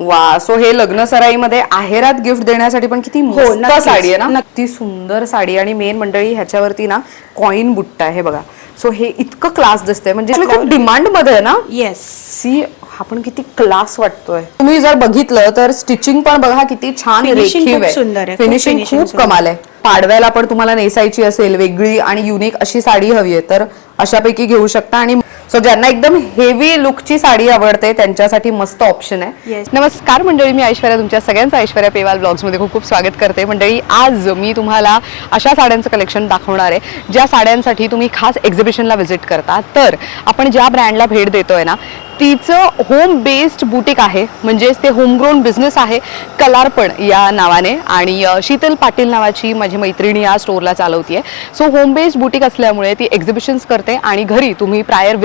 वा, सो हे लग्न सराईमध्ये आहेरात गिफ्ट देण्यासाठी पण किती मस्त साडी आहे ना, ती सुंदर साडी. आणि मेन मंडळी ह्याच्यावरती ना कॉइन बुट्टा आहे बघा. सो हे इतकं क्लास दिसतंय, म्हणजे खूप डिमांड मध्ये आहे ना. येस, सी हा पण किती क्लास वाटतोय. तुम्ही जर बघितलं तर स्टिचिंग पण बघा किती छान रेखीव आहे, फिनिशिंग खूप कमाल आहे. पाडव्याला पण तुम्हाला नेसायची असेल वेगळी आणि युनिक अशी साडी हवी आहे तर अशापैकी घेऊ शकता. आणि सो ज्यांना एकदम हेवी लुकची साडी आवडते त्यांच्यासाठी मस्त ऑप्शन आहे. नमस्कार मंडळी, मी ऐश्वर्या, तुमच्या सगळ्यांचं ऐश्वर्या पेवाल ब्लॉग्स मध्ये खूप खूप स्वागत करते. मंडळी, आज मी तुम्हाला अशा साड्यांचं कलेक्शन दाखवणार आहे ज्या साड्यांसाठी तुम्ही खास एक्झिबिशनला व्हिजिट करता. तर आपण ज्या ब्रँडला भेट देतोय ना तिचं होम बेस्ड बुटीक आहे, म्हणजेच ते होमग्रोन बिझनेस आहे कलारपण या नावाने. आणि शीतल पाटील नावाची माझी मैत्रिणी या स्टोअरला चालवतीये. सो होम बेस्ड बुटीक असल्यामुळे ती एक्झिबिशन्स करते आणि घरी तुम्ही प्रायर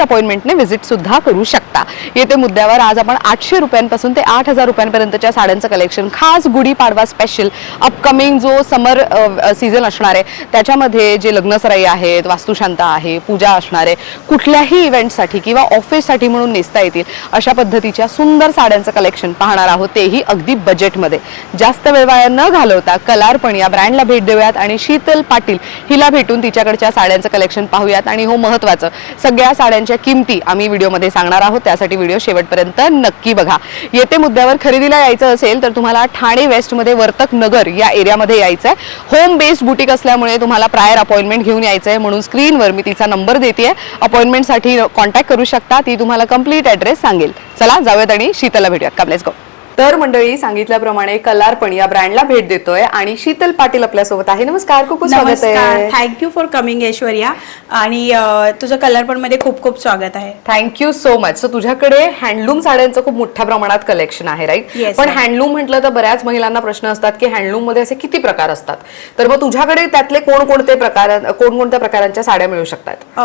अपॉइंटमेंटने व्हिजिट सुद्धा करू शकता. येते मुद्द्यावर आज आपण 800 रुपयांपासून ते 8000 रुपयांपर्यंतच्या साड्यांचं कलेक्शन, खास गुढीपाडवा स्पेशल अपकमिंग जो समर सीझन असणार आहे त्याच्यामध्ये जे लग्नसराई आहेत, वास्तुशांता आहे, पूजा असणार आहे, कुठल्याही इव्हेंटसाठी किंवा ऑफिससाठी म्हणून नेसता येतील अशा पद्धतीच्या सुंदर साड्यांचं कलेक्शन पाहणार आहोत, तेही अगदी बजेटमध्ये. जास्त वेळ वाया न घालवता कलारपण या ब्रँडला भेट देऊयात आणि शीतल पाटील हिला भेटून तिच्याकडच्या साड्यांचं कलेक्शन पाहूयात. आणि हो महत्त्वाचं, सगळ्या साड्यांच्या किमती आम्ही व्हिडिओमध्ये सांगणार आहोत, त्यासाठी व्हिडिओ शेवटपर्यंत नक्की बघा. येते मुद्द्यावर खरेदीला यायचं असेल तर तुम्हाला ठाणे वेस्टमध्ये वर्तक नगर या एरियामध्ये यायचं आहे. होम बेस्ड बुटीक असल्यामुळे तुम्हाला प्रायर अपॉइंटमेंट घेऊन यायचं आहे, म्हणून स्क्रीनवर मी तिचा नंबर देतेय. अपॉइंटमेंटसाठी कॉन्टॅक्ट करू शकता, ती तुम्हाला कंप्लीट ऍड्रेस सांगेल. चला जाऊयात आणि शीतलला भेटूयात. Come let's go. तर मंडळी, सांगितल्याप्रमाणे कलारपण या ब्रँडला भेट देतोय आणि शीतल पाटील आपल्या सोबत आहे. नमस्कार, खूप स्वागत आहे. थँक्यू फॉर कमिंग ऐश्वर्या, आणि तुझं कलारपण मध्ये खूप खूप स्वागत आहे. Thank you so much. सो तुझ्याकडे हँडलूम साड्यांचं खूप मोठ्या प्रमाणात कलेक्शन आहे, राईट? पण हँडलूम म्हटलं तर बऱ्याच महिलांना प्रश्न असतात की हँडलूम मध्ये असे किती प्रकार असतात, तर मग तुझ्याकडे त्यातले कोणकोणत्या प्रकारांच्या साड्या मिळू शकतात?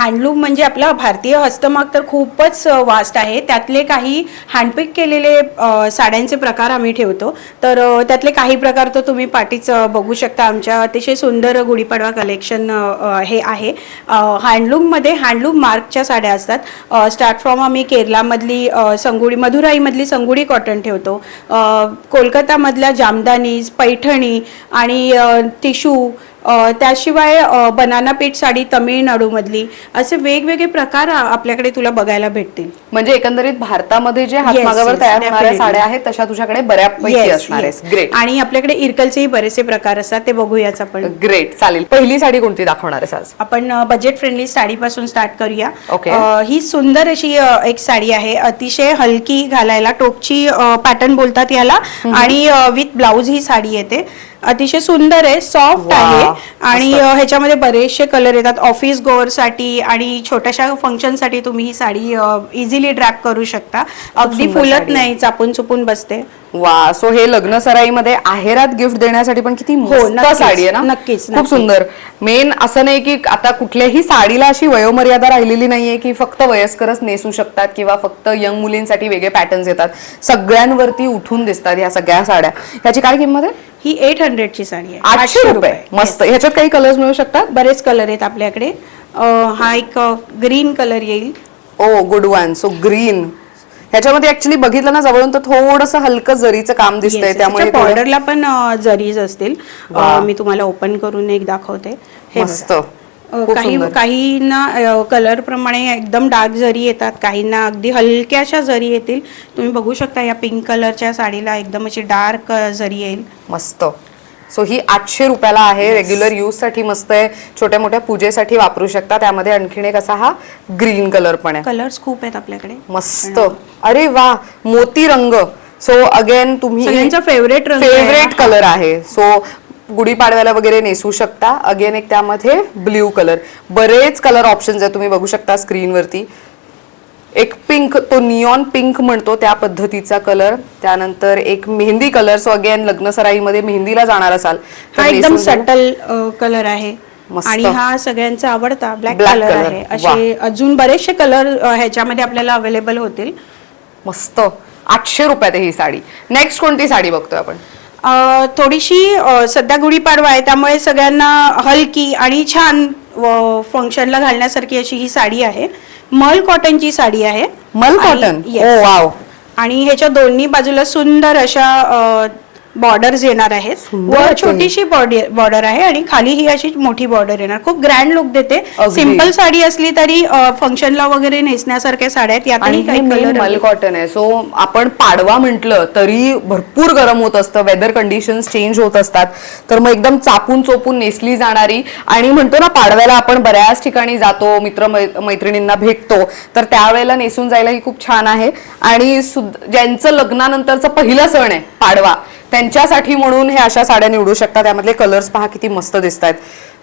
हँडलूम म्हणजे आपला भारतीय हस्तमाग तर खूपच वास्ट आहे. त्यातले काही हँडपिक केलेले साड्यांचे प्रकार आम्ही ठेवतो. तर त्यातले काही प्रकार तर तुम्ही पाठीच बघू शकता. आमच्या अतिशय सुंदर गुढीपाडवा कलेक्शन हे आहे. हँडलूममध्ये हँडलूम मार्कच्या साड्या असतात. स्टार्ट फ्रॉम आम्ही केरलामधली संगुडी, मधुराईमधली संगुडी कॉटन ठेवतो, कोलकातामधल्या जामदानी, पैठणी आणि टिशू, त्याशिवाय बनाना पीठ साडी तमिळनाडूमधली, असे वेगवेगळे प्रकार आपल्याकडे तुला बघायला भेटतील. म्हणजे एकंदरीत भारतामध्ये जे हातमागावर तयार होणाऱ्या साड्या आहेत तशा तुझ्याकडे बऱ्यापैकी असणार आहेत. ग्रेट. आणि आपल्याकडे इरकलचेही बरेचसे प्रकार असतात, ते बघूयाच आपण. ग्रेट, चालेल. पहिली साडी कोणती दाखवणार आहेस आज? आपण बजेट फ्रेंडली साडीपासून स्टार्ट करूया. ओके. ही सुंदर अशी एक साडी आहे, अतिशय हलकी घालायला, टोपची पॅटर्न बोलतात याला, आणि विथ ब्लाउज ही साडी येते. अतिशय सुंदर आहे, सॉफ्ट आहे, आणि ह्याच्यामध्ये बरेचसे कलर येतात. ऑफिस गोअर साठी आणि छोट्याशा फंक्शन साठी तुम्ही ही साडी इझिली ड्रॅप करू शकता. अगदी फुलत नाही, चापून चुपून बसते. वा, सो हे लग्न सराईमध्ये आहेरात गिफ्ट देण्यासाठी पण किती मस्त साडी आहे ना. नक्कीच, खूप सुंदर. मेन असं नाही की आता कुठल्याही साडीला अशी वयोमर्यादा राहिलेली नाहीये की फक्त वयस्करच नेसू शकतात किंवा फक्त यंग मुलींसाठी वेगळे पॅटर्न्स येतात. सगळ्यांवरती उठून दिसतात ह्या सगळ्या साड्या. ह्याची काय किंमत आहे? ही 800 ची साडी आहे. 800 रुपये. मस्त. ह्याच्यात काही कलर्स मिळू शकतात? बरेच कलर आहेत आपल्याकडे. हा एक ग्रीन कलर येईल. ओ गुड वन. So green. ह्याच्यामध्ये ऍक्च्युली बघितलं ना जवळून तर थोडंसं हलकं जरीचं काम दिसतंय, त्यामुळे बॉर्डरला पण जरीज असतील. मी तुम्हाला ओपन करून एक दाखवते. मस्त. काहींना कलर प्रमाणे एकदम डार्क जरी येतात, काहींना अगदी हलक्याशा जरी येतील. तुम्ही बघू शकता या पिंक कलरच्या साडीला एकदम अशी डार्क जरी येईल. मस्त. सो ही 800 रुपयाला आहे. रेग्युलर यूज साठी मस्त आहे, छोट्या मोठ्या पूजेसाठी वापरू शकता. त्यामध्ये आणखीन एक असा हा ग्रीन कलर पण आहे. कलर्स खूप आहेत आपल्याकडे. मस्त. अरे वा, मोती रंग. सो अगेन तुम्ही सगळ्यांचा फेवरेट कलर आहे. सो गुढीपाडव्याला वगैरे नेसू शकता. अगेन एक त्यामध्ये ब्ल्यू कलर. बरेच कलर ऑप्शन्स आहेत, तुम्ही बघू शकता स्क्रीनवरती. एक पिंक, तो निऑन पिंक म्हणतो त्या पद्धतीचा कलर. त्यानंतर एक मेहंदी कलर. सो अगेन लग्न सराईमध्ये मेहंदीला जाणार असाल तर एकदम सटल कलर आहे. आणि हा सगळ्यांचा आवडता ब्लॅक कलर आहे. असे अजून बरेचसे कलर ह्याच्यामध्ये आपल्याला अवेलेबल होतील. मस्त. 800 रुपयात ही साडी. नेक्स्ट कोणती साडी बघतोय आपण? थोडीशी सध्या गुढीपाडवा आहे त्यामुळे सगळ्यांना हलकी आणि छान फंक्शनला घालण्यासारखी अशी ही साडी आहे. मल कॉटनची साडी आहे. मल कॉटन. ओ वाव. आणि ह्याच्या दोन्ही बाजूला सुंदर अशा बॉर्डर्स येणार आहेत. वर छोटीशी बॉर्डर आहे आणि खाली ही अशी मोठी बॉर्डर येणार. खूप ग्रँड लुक देते. सिंपल साडी असली तरी फंक्शनला वगैरे नेसण्यासारख्या साड्या आहेत. यातही काही कलर मल कॉटन आहे. सो आपण पाडवा म्हटलं तरी भरपूर गरम होत असतं, वेदर कंडिशन्स चेंज होत असतात, तर मग एकदम चापून चोपून नेसली जाणारी, आणि म्हणतो ना पाडव्याला आपण बऱ्याच ठिकाणी जातो, मित्र मैत्रिणींना भेटतो, तर त्यावेळेला नेसून जायला ही खूप छान आहे. आणि ज्यांचं लग्नानंतरचं पहिलं सण आहे पाडवा, त्यांच्यासाठी म्हणून हे अशा साड्या निवडू शकता. त्यामधले कलर्स पहा किती मस्त दिसत आहेत.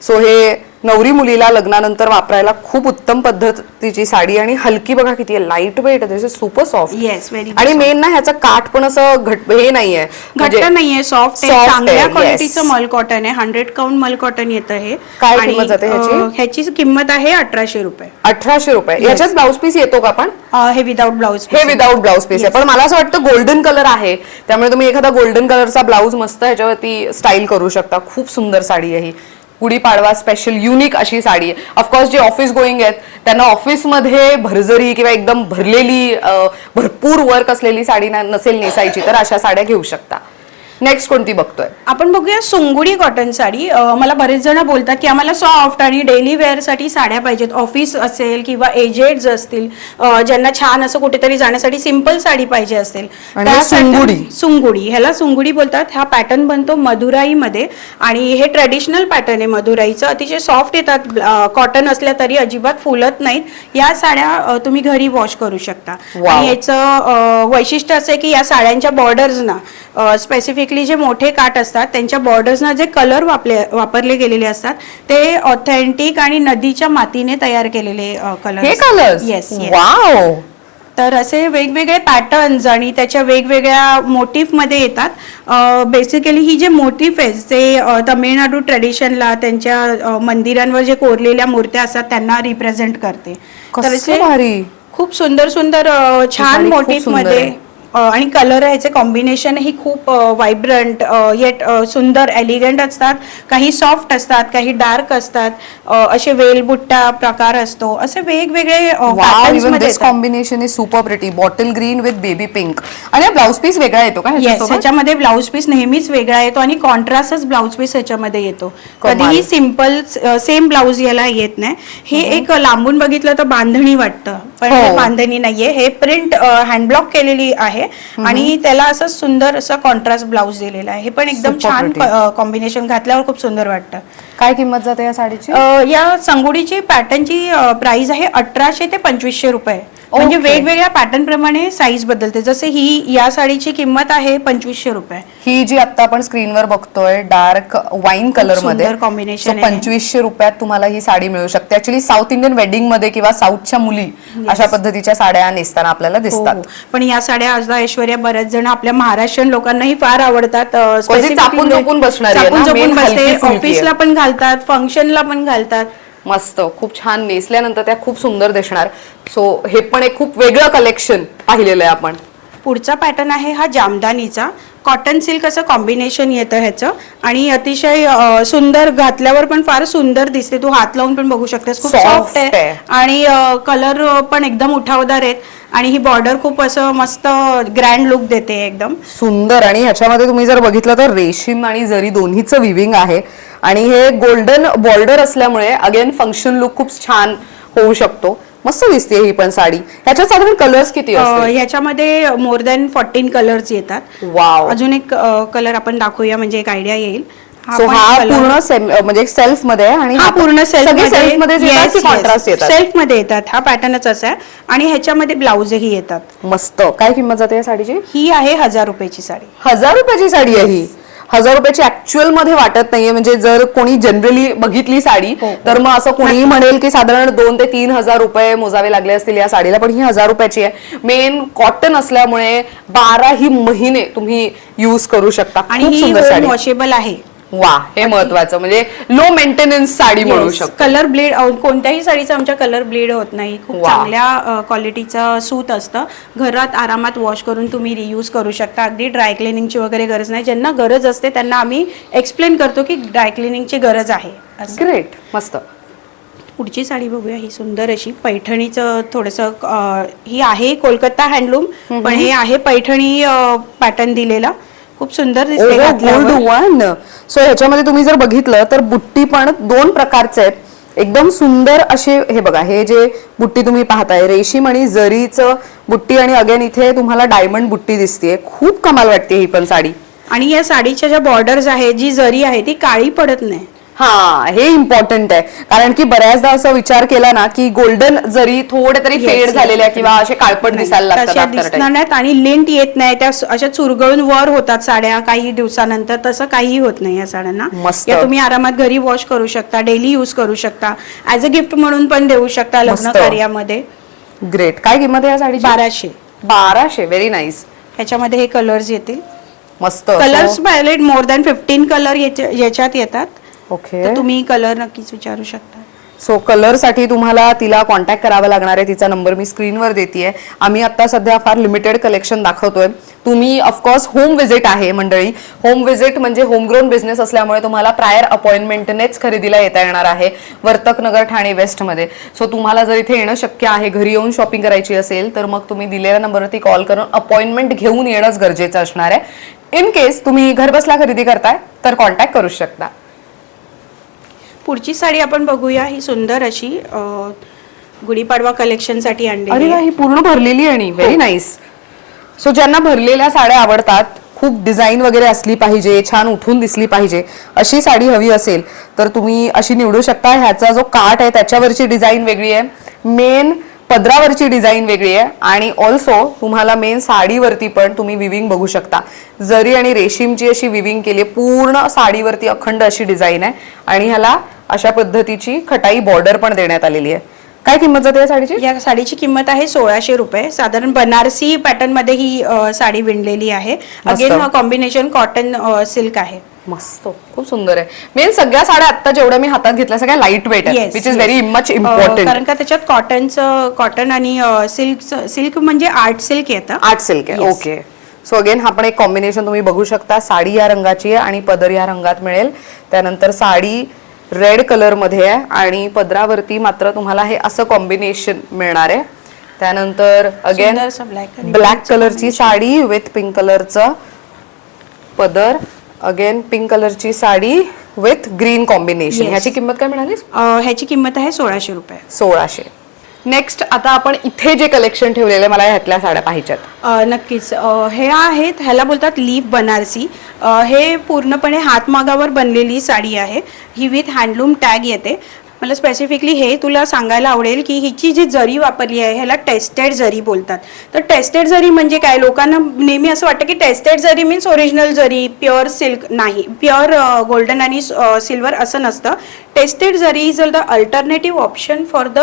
सो हे नवरी मुलीला लग्नानंतर वापरायला खूप उत्तम पद्धतीची साडी, आणि हलकी बघा किती आहे, लाईट वेट आहे, दिस सुपर सॉफ्ट. Yes, very. आणि मेन ना ह्याचा काठ पण असं हे नाहीये, घट्ट नाहीये, सॉफ्ट आहे, चांगल्या क्वालिटीचं मल कॉटन आहे. 100 काउंट मल कॉटन येतं हे. काय किंमत जाते ह्याची किंमत आहे 1800 रुपये. 1800 रुपये. याच्यात ब्लाऊज पीस येतो का पण? हे विदाउट ब्लाऊज. हे विदाउट ब्लाऊज पीस आहे. पण मला असं वाटतं गोल्डन कलर आहे, त्यामुळे तुम्ही एखादा गोल्डन कलरचा ब्लाऊज मस्त ह्याच्यावरती स्टाईल करू शकता. खूप सुंदर साडी आहे ही. गुढी पाडवा स्पेशल युनिक अशी साडी आहे. ऑफकोर्स जे ऑफिस गोईंग आहेत त्यांना ऑफिसमध्ये भरजरी किंवा एकदम भरलेली भरपूर वर्क असलेली साडी नसेल नेसायची, तर अशा साड्या घेऊ शकता. नेक्स्ट कोणती बघतोय आपण? बघूया सोंगुडी कॉटन साडी. मला बरेच जण बोलतात की आम्हाला सॉफ्ट आणि डेली वेअर साठी साड्या पाहिजेत. ऑफिस असेल किंवा एजेड्स असतील, ज्यांना छान असं कुठेतरी जाण्यासाठी सिंपल साडी पाहिजे असेल, सुंगुडी, ह्याला सुंगुडी बोलतात. हा पॅटर्न बनतो मदुराईमध्ये आणि हे ट्रेडिशनल पॅटर्न आहे मदुराईचं. अतिशय सॉफ्ट येतात, कॉटन असल्या तरी अजिबात फुलत नाहीत. या साड्या तुम्ही घरी वॉश करू शकता. आणि याचं वैशिष्ट्य असं आहे की या साड्यांच्या बॉर्डर्सना स्पेसिफिकली जे मोठे काठ असतात त्यांच्या बॉर्डर्सना जे कलर वापरले गेलेले असतात ते ऑथेंटिक आणि नदीच्या मातीने तयार केलेले कलर्स. येस. वाव. तर असे वेगवेगळे पॅटर्न्स आणि त्याच्या वेगवेगळ्या मोटिफ मध्ये येतात. बेसिकली ही जे मोटिफ आहे ते तमिळनाडू ट्रेडिशनला त्यांच्या मंदिरांवर जे कोरलेल्या मूर्त्या असतात त्यांना रिप्रेझेंट करते. तर खूप सुंदर सुंदर छान मोटिफ मध्ये आणि कलर ह्याचे कॉम्बिनेशन ही खूप वायब्रंट येट सुंदर एलिगंट असतात. काही सॉफ्ट असतात, काही डार्क असतात, असे वेलबुट्टा प्रकार असतो. असे वेगवेगळे पॅटर्न्स मध्ये combination is super pretty. Bottle green with baby pink. आणि ब्लाऊज पीस वेगळा येतो का? येस, ह्याच्यामध्ये ब्लाऊज पीस नेहमीच वेगळा येतो आणि कॉन्ट्रास्टच ब्लाऊज पीस ह्याच्यामध्ये येतो. कधीही सिंपल सेम ब्लाऊज याला येत नाही. हे एक लांबून बघितलं तर बांधणी वाटतं, पण हे बांधणी नाहीये. हे प्रिंट हँडब्लॉक केलेली आहे आणि त्याला असं सुंदर असं कॉन्ट्रास्ट ब्लाऊज दिलेला आहे. हे पण एकदम छान कॉम्बिनेशन घातल्यावर खूप सुंदर वाटतं. काय किंमत जाते या साडीची? या संगुडीची पॅटर्नची प्राइस आहे 1800 ते 2500 रुपये. म्हणजे वेगवेगळ्या पॅटर्न प्रमाणे साईज बदलते. जसे ही या साडीची किंमत आहे 2500 रुपये. ही जी आता आपण स्क्रीनवर बघतोय डार्क वाईन कलर मध्ये कॉम्बिनेशन, 2500 रुपयात तुम्हाला ही साडी मिळू शकते. ऍक्च्युली साऊथ इंडियन वेडिंग मध्ये किंवा साऊथच्या मुली अशा पद्धतीच्या साड्या नेसताना आपल्याला दिसतात. पण या साड्या आज ऐश्वर्या बऱ्याच जण आपल्या महाराष्ट्रीयन लोकांनाही फार आवडतात. चापून चोपून बसणारी, ऑफिसला पण घालतात, फंक्शनला पण घालतात. मस्त, खूप छान नेसल्यानंतर त्या खूप सुंदर दिसणार. सो हे पण एक खूप वेगळं कलेक्शन पाहिलेलं आहे आपण. पुढचा पॅटर्न आहे हा जामदानीचा. कॉटन सिल्क असं कॉम्बिनेशन येतं ह्याचं आणि अतिशय सुंदर, घातल्यावर पण फार सुंदर दिसते. तू हात लावून पण बघू शकतेस. खूप सॉफ्ट आहे आणि कलर पण एकदम उठावदार आहेत आणि ही बॉर्डर खूप असं मस्त ग्रँड लुक देते, एकदम सुंदर. आणि ह्याच्यामध्ये तुम्ही जर बघितलं तर रेशीम आणि जरी दोन्हीचं विविंग आहे आणि हे गोल्डन बॉर्डर असल्यामुळे अगेन फंक्शन लुक खूप छान होऊ शकतो. मस्त दिसते ही पण साडी. ह्याच्यात साधारण कलर्स किती असतात? ह्याच्यामध्ये मोर दॅन 14 कलर्स येतात. वाव. अजून एक कलर आपण दाखवूया म्हणजे एक आयडिया येईल. हा पूर्ण म्हणजे सेल्फ मध्ये आणि हा पूर्ण सेल्फ मध्ये येतात. हा पॅटर्नच असा आहे आणि ह्याच्यामध्ये ब्लाउजही येतात. मस्त. काय किंमत जाते या साडीची? ही आहे 1000 रुपयाची साडी. 1000 रुपयाची साडी आहे ही. 1000 रुपयाची ऍक्च्युअल मध्ये वाटत नाहीये. म्हणजे जर कोणी जनरली बघितली साडी तर मग असं कोणी म्हणेल की साधारण 2 ते 3000 रुपये मोजावे लागले असतील या साडीला, पण ही 1000 रुपयाची आहे. मेन कॉटन असल्यामुळे 12ही महिने तुम्ही युज करू शकता. आणि ही वॉशेबल आहे. वा, हे महत्वाचं. म्हणजे लो मेंटेनन्स साडी म्हणू शकतो. कलर ब्लीड कोणत्याही साडीचा आमच्या कलर ब्लीड होत नाही. खूप चांगल्या क्वालिटीचं सूत असतं. घरात आरामात वॉश करून तुम्ही रियूज करू शकता. अगदी ड्राय क्लिनिंगची वगैरे गरज नाही. ज्यांना गरज असते त्यांना आम्ही एक्सप्लेन करतो की ड्राय क्लिनिंगची गरज आहे. ग्रेट, मस्त. पुढची साडी बघूया. ही सुंदर अशी पैठणीचं थोडंसं ही आहे कोलकाता हँडलूम, पण हे आहे पैठणी पॅटर्न दिलेला. खूप सुंदर दिसते घातल्यावर. सो ह्याच्यामध्ये तुम्ही जर बघितलं तर बुट्टी पण 2 प्रकारचे आहेत, एकदम सुंदर असे. हे बघा, हे जे बुट्टी तुम्ही पाहताय रेशीम आणि जरीचं बुट्टी, आणि अगेन इथे तुम्हाला डायमंड बुट्टी दिसते. खूप कमाल वाटते ही पण साडी. आणि या साडीच्या ज्या बॉर्डर्स आहे, जी जरी आहे ती काळी पडत नाही. हा, हे इम्पॉर्टंट आहे, कारण की बऱ्याचदा असं विचार केला ना की गोल्डन जरी थोडे तरी फेड झालेल्या किंवा असे काळपट दिसायला लागतात आणि लिंट येत नाही, त्या अशा चुरगळून वर होतात साड्या काही दिवसानंतर. तसं काही होत नाही या साड्यांना. या तुम्ही आरामात घरी वॉश करू शकता, डेली यूज करू शकता, ऍज अ गिफ्ट म्हणून पण देऊ शकता लग्न कार्यामध्ये. ग्रेट. काय किंमत आहे या साडीची? 1200. Very nice. ह्याच्यामध्ये हे कलर्स येतील. मस्त. Colours palette more than 15 colour याच्यात येतात. ओके, तर तुम्ही कलर नक्कीच विचारू शकता. सो कलर साठी तुम्हाला तिला कॉन्टॅक्ट करावा लागणार आहे. तिचा नंबर मी स्क्रीनवर देतेय. आम्ही आता सध्या फार लिमिटेड कलेक्शन दाखवतोय. तुम्ही ऑफकोर्स होम व्हिजिट आहे मंडळी. होम व्हिजिट म्हणजे होमग्रोन बिझनेस असल्यामुळे तुम्हाला प्रायर अपॉइंटमेंटनेच खरेदीला येता येणार आहे वर्तक नगर ठाणे वेस्ट मध्ये. सो तुम्हाला जर इथे येणं शक्य आहे, घरी येऊन शॉपिंग करायची असेल, तर मग तुम्ही दिलेल्या नंबरवरती कॉल करून अपॉइंटमेंट घेऊन येणंच गरजेचं असणार आहे. इन केस तुम्ही घरबसल्या खरेदी करताय तर कॉन्टॅक्ट करू शकता. पुढची साडी आपण बघूया. ही सुंदर अशी गुढीपाडवा कलेक्शन साठी आणली. अरे वा, ही पूर्ण भरलेली आणि व्हेरी नाईस. सो ज्यांना भरलेल्या साड्या आवडतात, खूप डिझाईन वगैरे असली पाहिजे, छान उठून दिसली पाहिजे, अशी साडी हवी असेल तर तुम्ही अशी निवडू शकता. ह्याचा जो काठ आहे त्याच्यावरची डिझाईन वेगळी आहे, मेन पदरावरची डिझाईन वेगळी आहे, आणि ऑल्सो तुम्हाला मेन साडीवरती पण तुम्ही विविंग बघू शकता. जरी आणि रेशीमची अशी विविंग केली आहे, पूर्ण साडीवरती अखंड अशी डिझाईन आहे, आणि ह्याला अशा पद्धतीची खटाई बॉर्डर पण देण्यात आलेली आहे. काय किंमत जाते या साडीची? या साडीची किंमत आहे 1600 रुपये. साधारण बनारसी पॅटर्न मध्ये ही साडी विणलेली आहे. अगेन कॉम्बिनेशन कॉटन सिल्क आहे. मस्त, खूप सुंदर आहे. मेन सगळ्या साड्या आता जेवढ्या मी हातात घेतल्या सगळ्या लाईट वेट आहेत, which is very much important. कारण का त्याच्यात कॉटन आणि सिल्क म्हणजे आर्ट सिल्क येतं. आर्ट सिल्क आहे. ओके. सो अगेन हा पण एक कॉम्बिनेशन तुम्ही बघू शकता. साडी या रंगाची आहे आणि पदर या रंगात मिळेल. त्यानंतर साडी रेड कलर मध्ये आहे आणि पदरावरती मात्र तुम्हाला हे असं कॉम्बिनेशन मिळणार आहे. त्यानंतर अगेन ब्लॅक कलरची साडी विथ पिंक कलरचं पदर, अगेन पिंक कलरची साडी विथ ग्रीन कॉम्बिनेशन. ह्याची किंमत काय म्हणाली? ह्याची किंमत आहे 1600 रुपये. 1600. नेक्स्ट आता आपण इथे जे कलेक्शन ठेवलेले, मला ह्यातल्या साड्या पाहिजेत. नक्कीच. हे आहेत, ह्याला बोलतात लीफ बनारसी. हे पूर्णपणे हातमागावर बनलेली साडी आहे. ही विथ हँडलूम टॅग येते. मला स्पेसिफिकली हे तुला सांगायला आवडेल की हिची जी जरी वापरली आहे ह्याला टेस्टेड जरी बोलतात. तर टेस्टेड जरी म्हणजे काय, लोकांना नेहमी असं वाटतं की टेस्टेड जरी मीन्स ओरिजिनल जरी, प्युअर सिल्क. नाही, प्युअर गोल्डन आणि सिल्वर असं नसतं. टेस्टेड जरी is the alternative option for the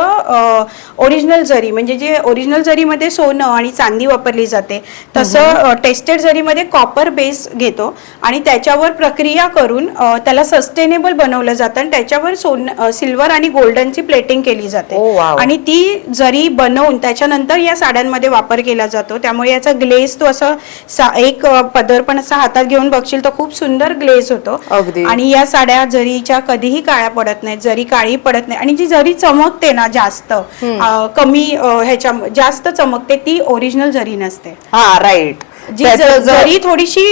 original जरी. म्हणजे जे ओरिजिनल जरीमध्ये सोनं आणि चांदी वापरली जाते, तसं टेस्टेड जरीमध्ये कॉपर बेस घेतो आणि त्याच्यावर प्रक्रिया करून त्याला सस्टेनेबल बनवलं जातं आणि त्याच्यावर सिल्वर आणि गोल्डनची प्लेटिंग केली जाते. आणि ती जरी बनवून त्याच्यानंतर या साड्यांमध्ये वापर केला जातो. त्यामुळे याचा ग्लेज तो असं एक पदर पण असा हातात घेऊन बघशील तर खूप सुंदर ग्लेज होतो. आणि या साड्या जरीच्या कधीही काळ्या पडत नाहीत, जरी काळी पडत नाही. आणि जी जरी चमकते ना जास्त, कमी ह्याच्या जास्त चमकते, ती ओरिजिनल जरी नसते. हा, राईट. जी जरी थोडीशी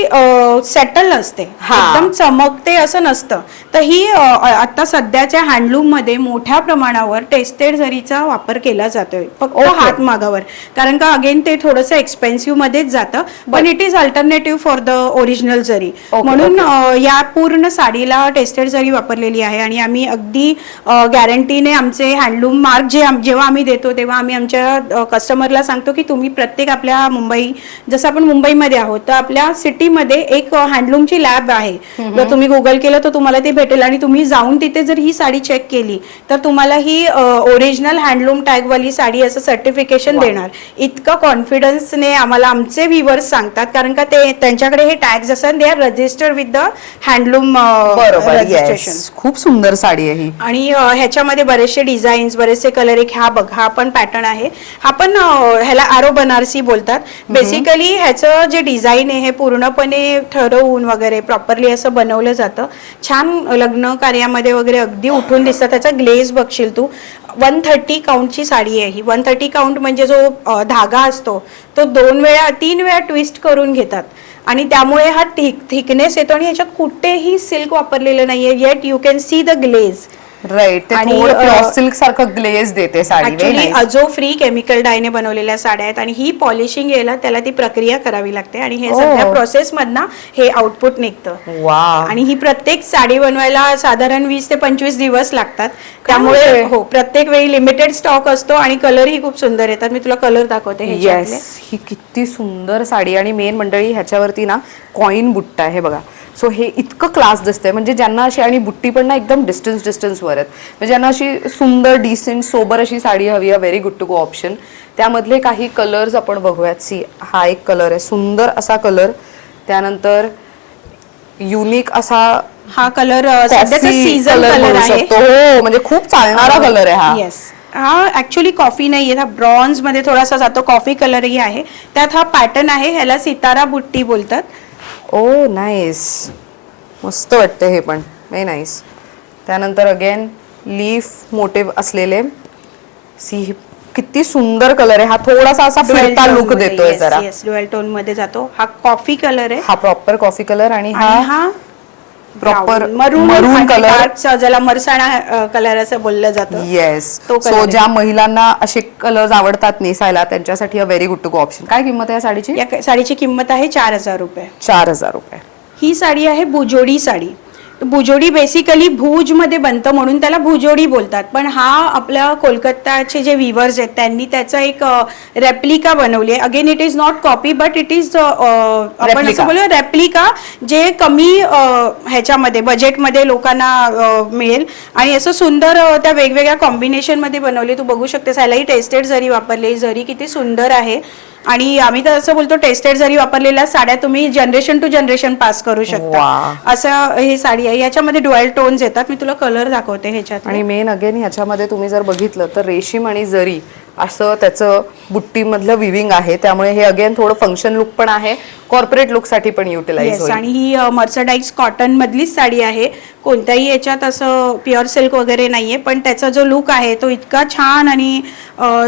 सेटल असते, एकदम चमकते असं नसतं. तर ही आता सध्याच्या हँडलूम मध्ये मोठ्या प्रमाणावर टेस्टेड जरीचा वापर केला जातोय, फक्त हातमागावर. कारण का अगेन ते थोडंसं एक्सपेन्सिव्ह मध्येच जातं, पण it is alternative for the original जरी. म्हणून या पूर्ण साडीला टेस्टेड जरी वापरलेली आहे. आणि आम्ही अगदी गॅरंटीने आमचे हँडलूम मार्क जेव्हा आम्ही देतो तेव्हा आम्ही आमच्या कस्टमरला सांगतो की तुम्ही प्रत्येक आपल्या जसं आपण मुंबईमध्ये आहोत तर आपल्या सिटीमध्ये एक हँडलूमची लॅब आहे. जर तुम्ही गुगल केलं तर तुम्हाला ते भेटेल. आणि तुम्ही जाऊन तिथे जर ही साडी चेक केली तर तुम्हाला ही ओरिजिनल हँडलूम टॅग वाली साडी असं सर्टिफिकेशन देणार. इतका कॉन्फिडन्सने आम्हाला आमचे व्ह्युअर्स सांगतात, कारण का ते त्यांच्याकडे हे टॅग्स असतात. They are registered with the handloom registration. खूप सुंदर साडी आहे ही. आणि ह्याच्यामध्ये बरेचसे डिझाईन्स, बरेचसे कलर. एक हा बघ, हा पण पॅटर्न आहे. हा पण ह्याला आरो बनारसी बोलतात. बेसिकली ह्याचं ह्याचं जे डिझाईन आहे हे पूर्णपणे ठरवून वगैरे प्रॉपरली असं बनवलं जातं. छान लग्न कार्यामध्ये वगैरे अगदी उठून दिसतं. त्याचा ग्लेज बघशील तू. 130 काउंटची साडी आहे ही. 130 काउंट म्हणजे जो धागा असतो तो 3 वेळा ट्विस्ट करून घेतात आणि त्यामुळे हा थिकनेस येतो आणि ह्याच्यात कुठेही सिल्क वापरलेलं नाहीये. Yet you can see the glaze. Right, ते थोडं क्रॉस सिल्क सारखं ग्लेज देते sari. Actually azo free chemical डायने बनवलेल्या साड्या आहेत आणि ही पॉलिशिंग यायला त्याला ती प्रक्रिया करावी लागते आणि हे सगळ्या प्रोसेस मधनं हे आउटपुट निघतं. आणि ही प्रत्येक साडी बनवायला साधारण 20 ते 25 दिवस लागतात. त्यामुळे हो, प्रत्येक वेळी लिमिटेड स्टॉक असतो आणि कलरही खूप सुंदर येतात. मी तुला कलर दाखवते. ही किती सुंदर साडी आणि मेन मंडळी ह्याच्यावरती ना कॉइन बुट्टा आहे बघा. सो हे इतकं क्लास दिसतंय म्हणजे ज्यांना अशी, आणि बुट्टी पण ना एकदम डिस्टन्सवर आहेत, म्हणजे ज्यांना अशी सुंदर डिसेंट सोबर अशी साडी हवी आहे, very good to go option. त्यामधले काही कलर्स आपण बघूयात. सी, हा एक कलर आहे, सुंदर असा कलर. त्यानंतर युनिक असा हा कलर सध्याचा सीझन कलर आहे. हो, म्हणजे खूप चालणारा कलर आहे हा. येस, हा ऍक्च्युली कॉफी नाहीये, हा ब्रॉन्झ मध्ये थोडासा जातो. कॉफी कलरही आहे. त्यात हा पॅटर्न आहे, ह्याला सितारा बुट्टी बोलतात. ओ नाईस, मस्त वाटते हे पण, व्हेरी नाईस. त्यानंतर अगेन लीफ मोटिव असलेले. सी, किती सुंदर कलर आहे हा. थोडासा असा फिरता लुक देतोय जरा. डुअल टोन मध्ये जातो. हा कॉफी कलर आहे, हा प्रॉपर कॉफी कलर. आणि हा प्रॉपर मरून कलर, ज्याला मरसाणा कलर असं बोललं जातं. येस, सो ज्या महिलांना असे कलर्स आवडतात नेसायला त्यांच्यासाठी a very good to go option. काय किंमत आहे या साडीची? या साडीची किंमत आहे 4000 रुपये. 4000 रुपये. ही साडी आहे भुजोडी साडी. भुजोडी बेसिकली भुज मध्ये बनतं म्हणून त्याला भुजोडी बोलतात. पण हा आपल्या कोलकाताचे जे विवर्स आहेत त्यांनी त्याचा एक रेप्लिका बनवली आहे. Again it is not copy but it is आपण असं बोलूया रेप्लिका, जे कमी ह्याच्यामध्ये बजेटमध्ये लोकांना मिळेल आणि असं सुंदर त्या वेगवेगळ्या कॉम्बिनेशन मध्ये बनवले. तू बघू शकतेस, ह्यालाही टेस्टेड जरी वापरली. जरी किती सुंदर आहे. आणि आम्ही तर असं बोलतो टेस्टेड जरी वापरलेल्या साड्या तुम्ही जनरेशन टू जनरेशन पास करू शकता. असं ही साडी आहे. याच्यामध्ये डुअल टोन्स येतात. मी तुला कलर दाखवते ह्याच्यात. आणि मेन अगेन ह्याच्यामध्ये तुम्ही जर बघितलं तर रेशीम आणि जरी असं त्याचं बुट्टी मधलं विविंग आहे. त्यामुळे हे अगेन थोडं फंक्शन लुक पण आहे, कॉर्पोरेट लुक साठी पण युटिलाइज होईल. आणि ही मर्सडाईज कॉटन मधलीच साडी आहे. कोणत्याही याच्यात असं प्युअर सिल्क वगैरे नाहीये, पण त्याचा जो लुक आहे तो इतका छान आणि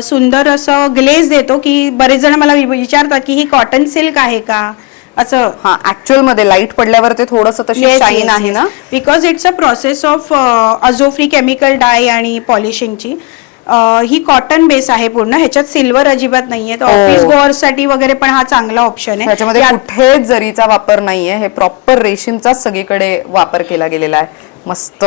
सुंदर असं ग्लेज देतो की बरेच जण मला विचारतात की ही कॉटन सिल्क आहे का असं. हा, ऍक्च्युअल मध्ये लाईट पडल्यावर ते थोडंसं तशी शाईन आहे ना, because it's a process of अजो फ्री केमिकल डाय आणि पॉलिशिंगची. ही कॉटन बेस आहे पूर्ण. ह्याच्यात सिल्वर अजिबात नाहीये. तर ऑफिस गोअर्स साठी वगैरे पण हा चांगला ऑप्शन आहे. ह्याच्यामध्ये कुठेच जरीचा वापर नाहीये. हे प्रॉपर रेशीमचाच सगळीकडे वापर केला गेलेला आहे. मस्त.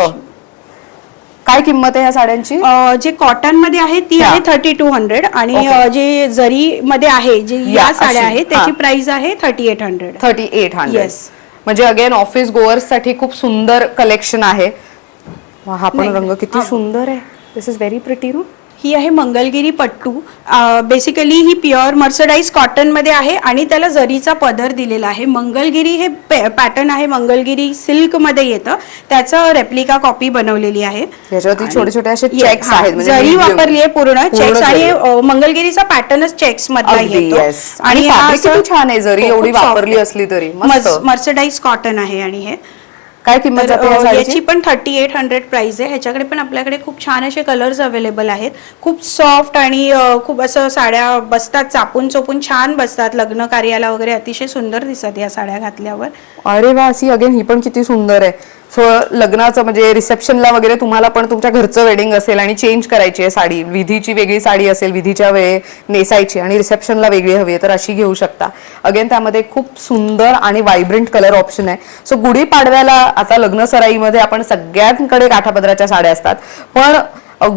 काय किंमत आहे ह्या साड्यांची? जे कॉटन मध्ये आहे ती आहे 3200 आणि जे जरी मध्ये आहे जे या साड्या आहेत त्याची प्राइस आहे 3800. 3800. येस, म्हणजे अगेन ऑफिस गोअर्स साठी खूप सुंदर कलेक्शन आहे. हा पण रंग किती सुंदर आहे. दिस इज व्हेरी प्रिटी. नो, ही आहे मंगलगिरी पट्टू. बेसिकली ही प्युअर मर्सडाईज कॉटन मध्ये आहे आणि त्याला जरीचा पदर दिलेला आहे. मंगलगिरी हे पॅटर्न आहे, मंगलगिरी सिल्क मध्ये येतं. त्याचं रेप्लिका कॉपी बनवलेली आहे. याच्यावरती छोटे छोटे असे चेक्स आहेत, म्हणजे जरी वापरली आहे पूर्ण चेक्स आणि मंगलगिरीचा पॅटर्नच चेक्स मधला येतो. आणि किती छान आहे. जरी एवढी वापरली असली तरी मर्सडाईज कॉटन आहे. आणि हे काय किंमत जाते याची पण 3800 प्राइस आहे. ह्याच्याकडे पण आपल्याकडे खूप छान असे कलर्स अवेलेबल आहेत. खूप सॉफ्ट आणि खूप असं साड्या बसतात, चापून चोपून छान बसतात. लग्न कार्याला वगैरे अतिशय सुंदर दिसतात या साड्या घातल्यावर. अरे वा, सी अगेन ही पण किती सुंदर आहे. सो लग्नाचं म्हणजे रिसेप्शनला वगैरे तुम्हाला पण तुमच्या घरचं वेडिंग असेल आणि चेंज करायची आहे साडी, विधीची वेगळी साडी असेल, विधीच्या वेळे नेसायची आणि रिसेप्शनला वेगळी हवी आहे तर अशी घेऊ शकता. अगेन त्यामध्ये खूप सुंदर आणि वायब्रंट कलर ऑप्शन आहे. सो गुढीपाडव्याला आता लग्न सराईमध्ये आपण सगळ्यांकडे काठापदराच्या साड्या असतात, पण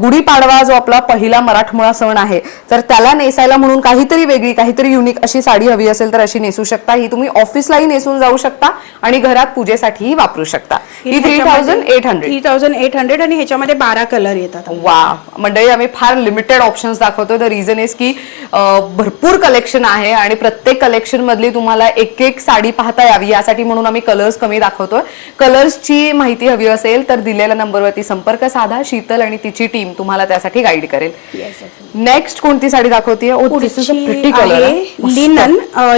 गुढीपाडवा जो आपला पहिला मराठमोळा सण आहे तर त्याला नेसायला म्हणून काहीतरी वेगळी, काहीतरी युनिक अशी साडी हवी असेल तर अशी नेसू शकता. ही तुम्ही ऑफिसलाही नेसून जाऊ शकता आणि घरात पूजेसाठीही वापरू शकता. ही 3800 आणि ह्याच्यामध्ये 12 कलर येतात. वा मंडळी, आम्ही फार लिमिटेड ऑप्शन्स दाखवतोय. द रिझन इज की भरपूर कलेक्शन आहे आणि प्रत्येक कलेक्शन मधली तुम्हाला एक एक साडी पाहता यावी यासाठी म्हणून आम्ही कलर्स कमी दाखवतोय. कलर्सची माहिती हवी असेल तर दिलेल्या नंबरवरती संपर्क साधा. शीतल आणि तिची टीम तुम्हाला त्यासाठी गाईड करेल. Yes, नेक्स्ट कोणती साडी दाखवतीये? Oh this is a pretty colour.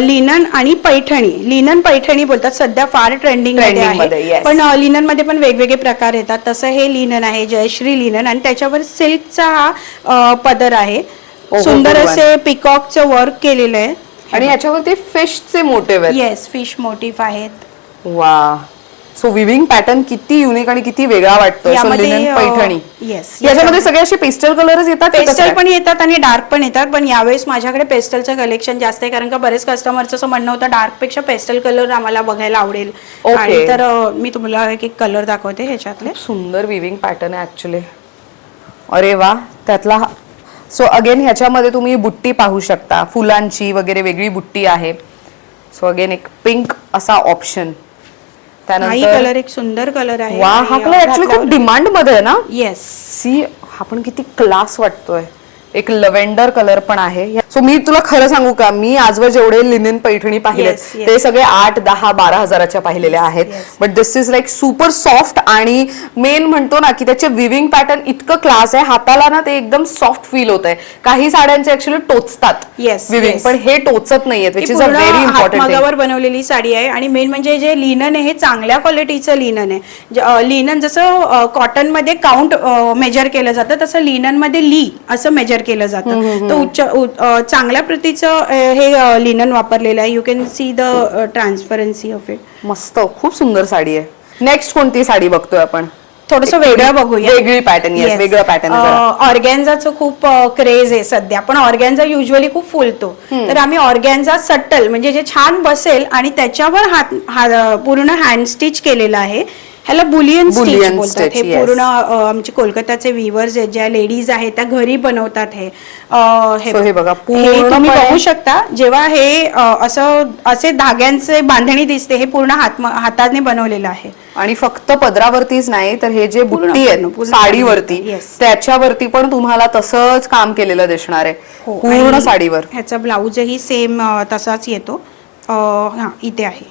Linen आणि पैठणी. लिनन पैठणी बोलतात, सध्या फार ट्रेंडिंग मध्ये आहे. पण लिनन मध्ये पण वेगवेगळे प्रकार येतात. तसं हे लिनन आहे, जयश्री लिनन, आणि त्याच्यावर सिल्कचा हा पदर आहे. सुंदर असे पिकॉकचं वर्क केलेलं आहे आणि याच्यावरती फिशचे मोटिव्ह आहेत. येस, फिश मोटिव्ह आहेत. वा, सो विविंग पॅटर्न किती युनिक आणि किती वेगळा वाटतोय. So linen Paithani. येस, याच्यामध्ये सगळे असे पेस्टल कलर्स येतात. पेस्टल पण येतात आणि डार्क पण येतात. पण यावेळेस माझ्याकडे पेस्टलचं कलेक्शन जास्त आहे, कारण का बरेच कस्टमरचं असं म्हणणं होतं डार्क पेक्षा पेस्टल कलर आम्हाला बघायला आवडेल. आणि तर मी तुम्हाला एक एक कलर दाखवते ह्याच्यातले. सुंदर विविंग पॅटर्न आहे ऍक्च्युली. अरे वा, त्यातला सो अगेन ह्याच्यामध्ये तुम्ही बुट्टी पाहू शकता, फुलांची वगैरे वेगळी बुट्टी आहे. सो अगेन एक पिंक असा ऑप्शन. त्यानंतर कलर एक सुंदर कलर आहे. वा, हा कलर ऍक्च्युली खूप डिमांड मध्ये आहे ना. येस, सी हा पण किती क्लास वाटतोय. एक लव्हेंडर कलर पण आहे. सो मी तुला खरं सांगू का, मी आजवर जेवढे लिनन पैठणी पाहिले ते सगळे 8, 10, 12 हजाराच्या पाहिलेल्या आहेत. But this is like super soft. आणि मेन म्हणतो ना की त्याचे विविंग पॅटर्न इतकं क्लास आहे, हाताला ना ते एकदम सॉफ्ट फील होत आहे. काही साड्यांचे ऍक्च्युली टोचतात विविंग, पण हे टोचत नाहीये, which is a very important. हातमागावर बनवलेली साडी आहे. आणि मेन म्हणजे जे लिनन आहे हे चांगल्या क्वालिटीचं लिनन आहे. लिनन जसं कॉटन मध्ये काउंट मेजर केलं जातं, तसं लिनन मध्ये ली असं मेजर केलं जातं. तर चांगल्या प्रतीचं हे लिनन वापरलेलं आहे. You can see the transparency of it. मस्त, खूप सुंदर साडी आहे. नेक्स्ट कोणती साडी बघतोय आपण? थोडंसं वेगळं बघूया. वेगळी पॅटर्न. येस, वेगळं पॅटर्न. ऑर्गॅन्झाचं खूप क्रेज आहे सध्या, पण ऑर्गॅन्झा युजली खूप फुलतो. तर आम्ही ऑर्गॅन्झा सट्टल म्हणजे जे छान बसेल आणि त्याच्यावर पूर्ण हँड स्टिच केलेलं आहे. ह्याला बुलियन स्टिच बोलतात. हे पूर्ण आमचे कोलकाताचे व्हीवर्स आहेत, ज्या लेडीज आहेत त्या घरी बनवतात. हे बघा, तुम्ही बघू शकता. जेव्हा हे असे धाग्यांचे बांधणी दिसते, हे पूर्ण हाताने बनवलेलं आहे. आणि फक्त पदरावरतीच नाही, तर हे जे बुट्टी आहे साडीवरती, त्याच्यावरती पण तुम्हाला तसंच काम केलेलं दिसणार आहे पूर्ण साडीवर. ह्याचा ब्लाऊजही सेम तसाच येतो. इथे आहे.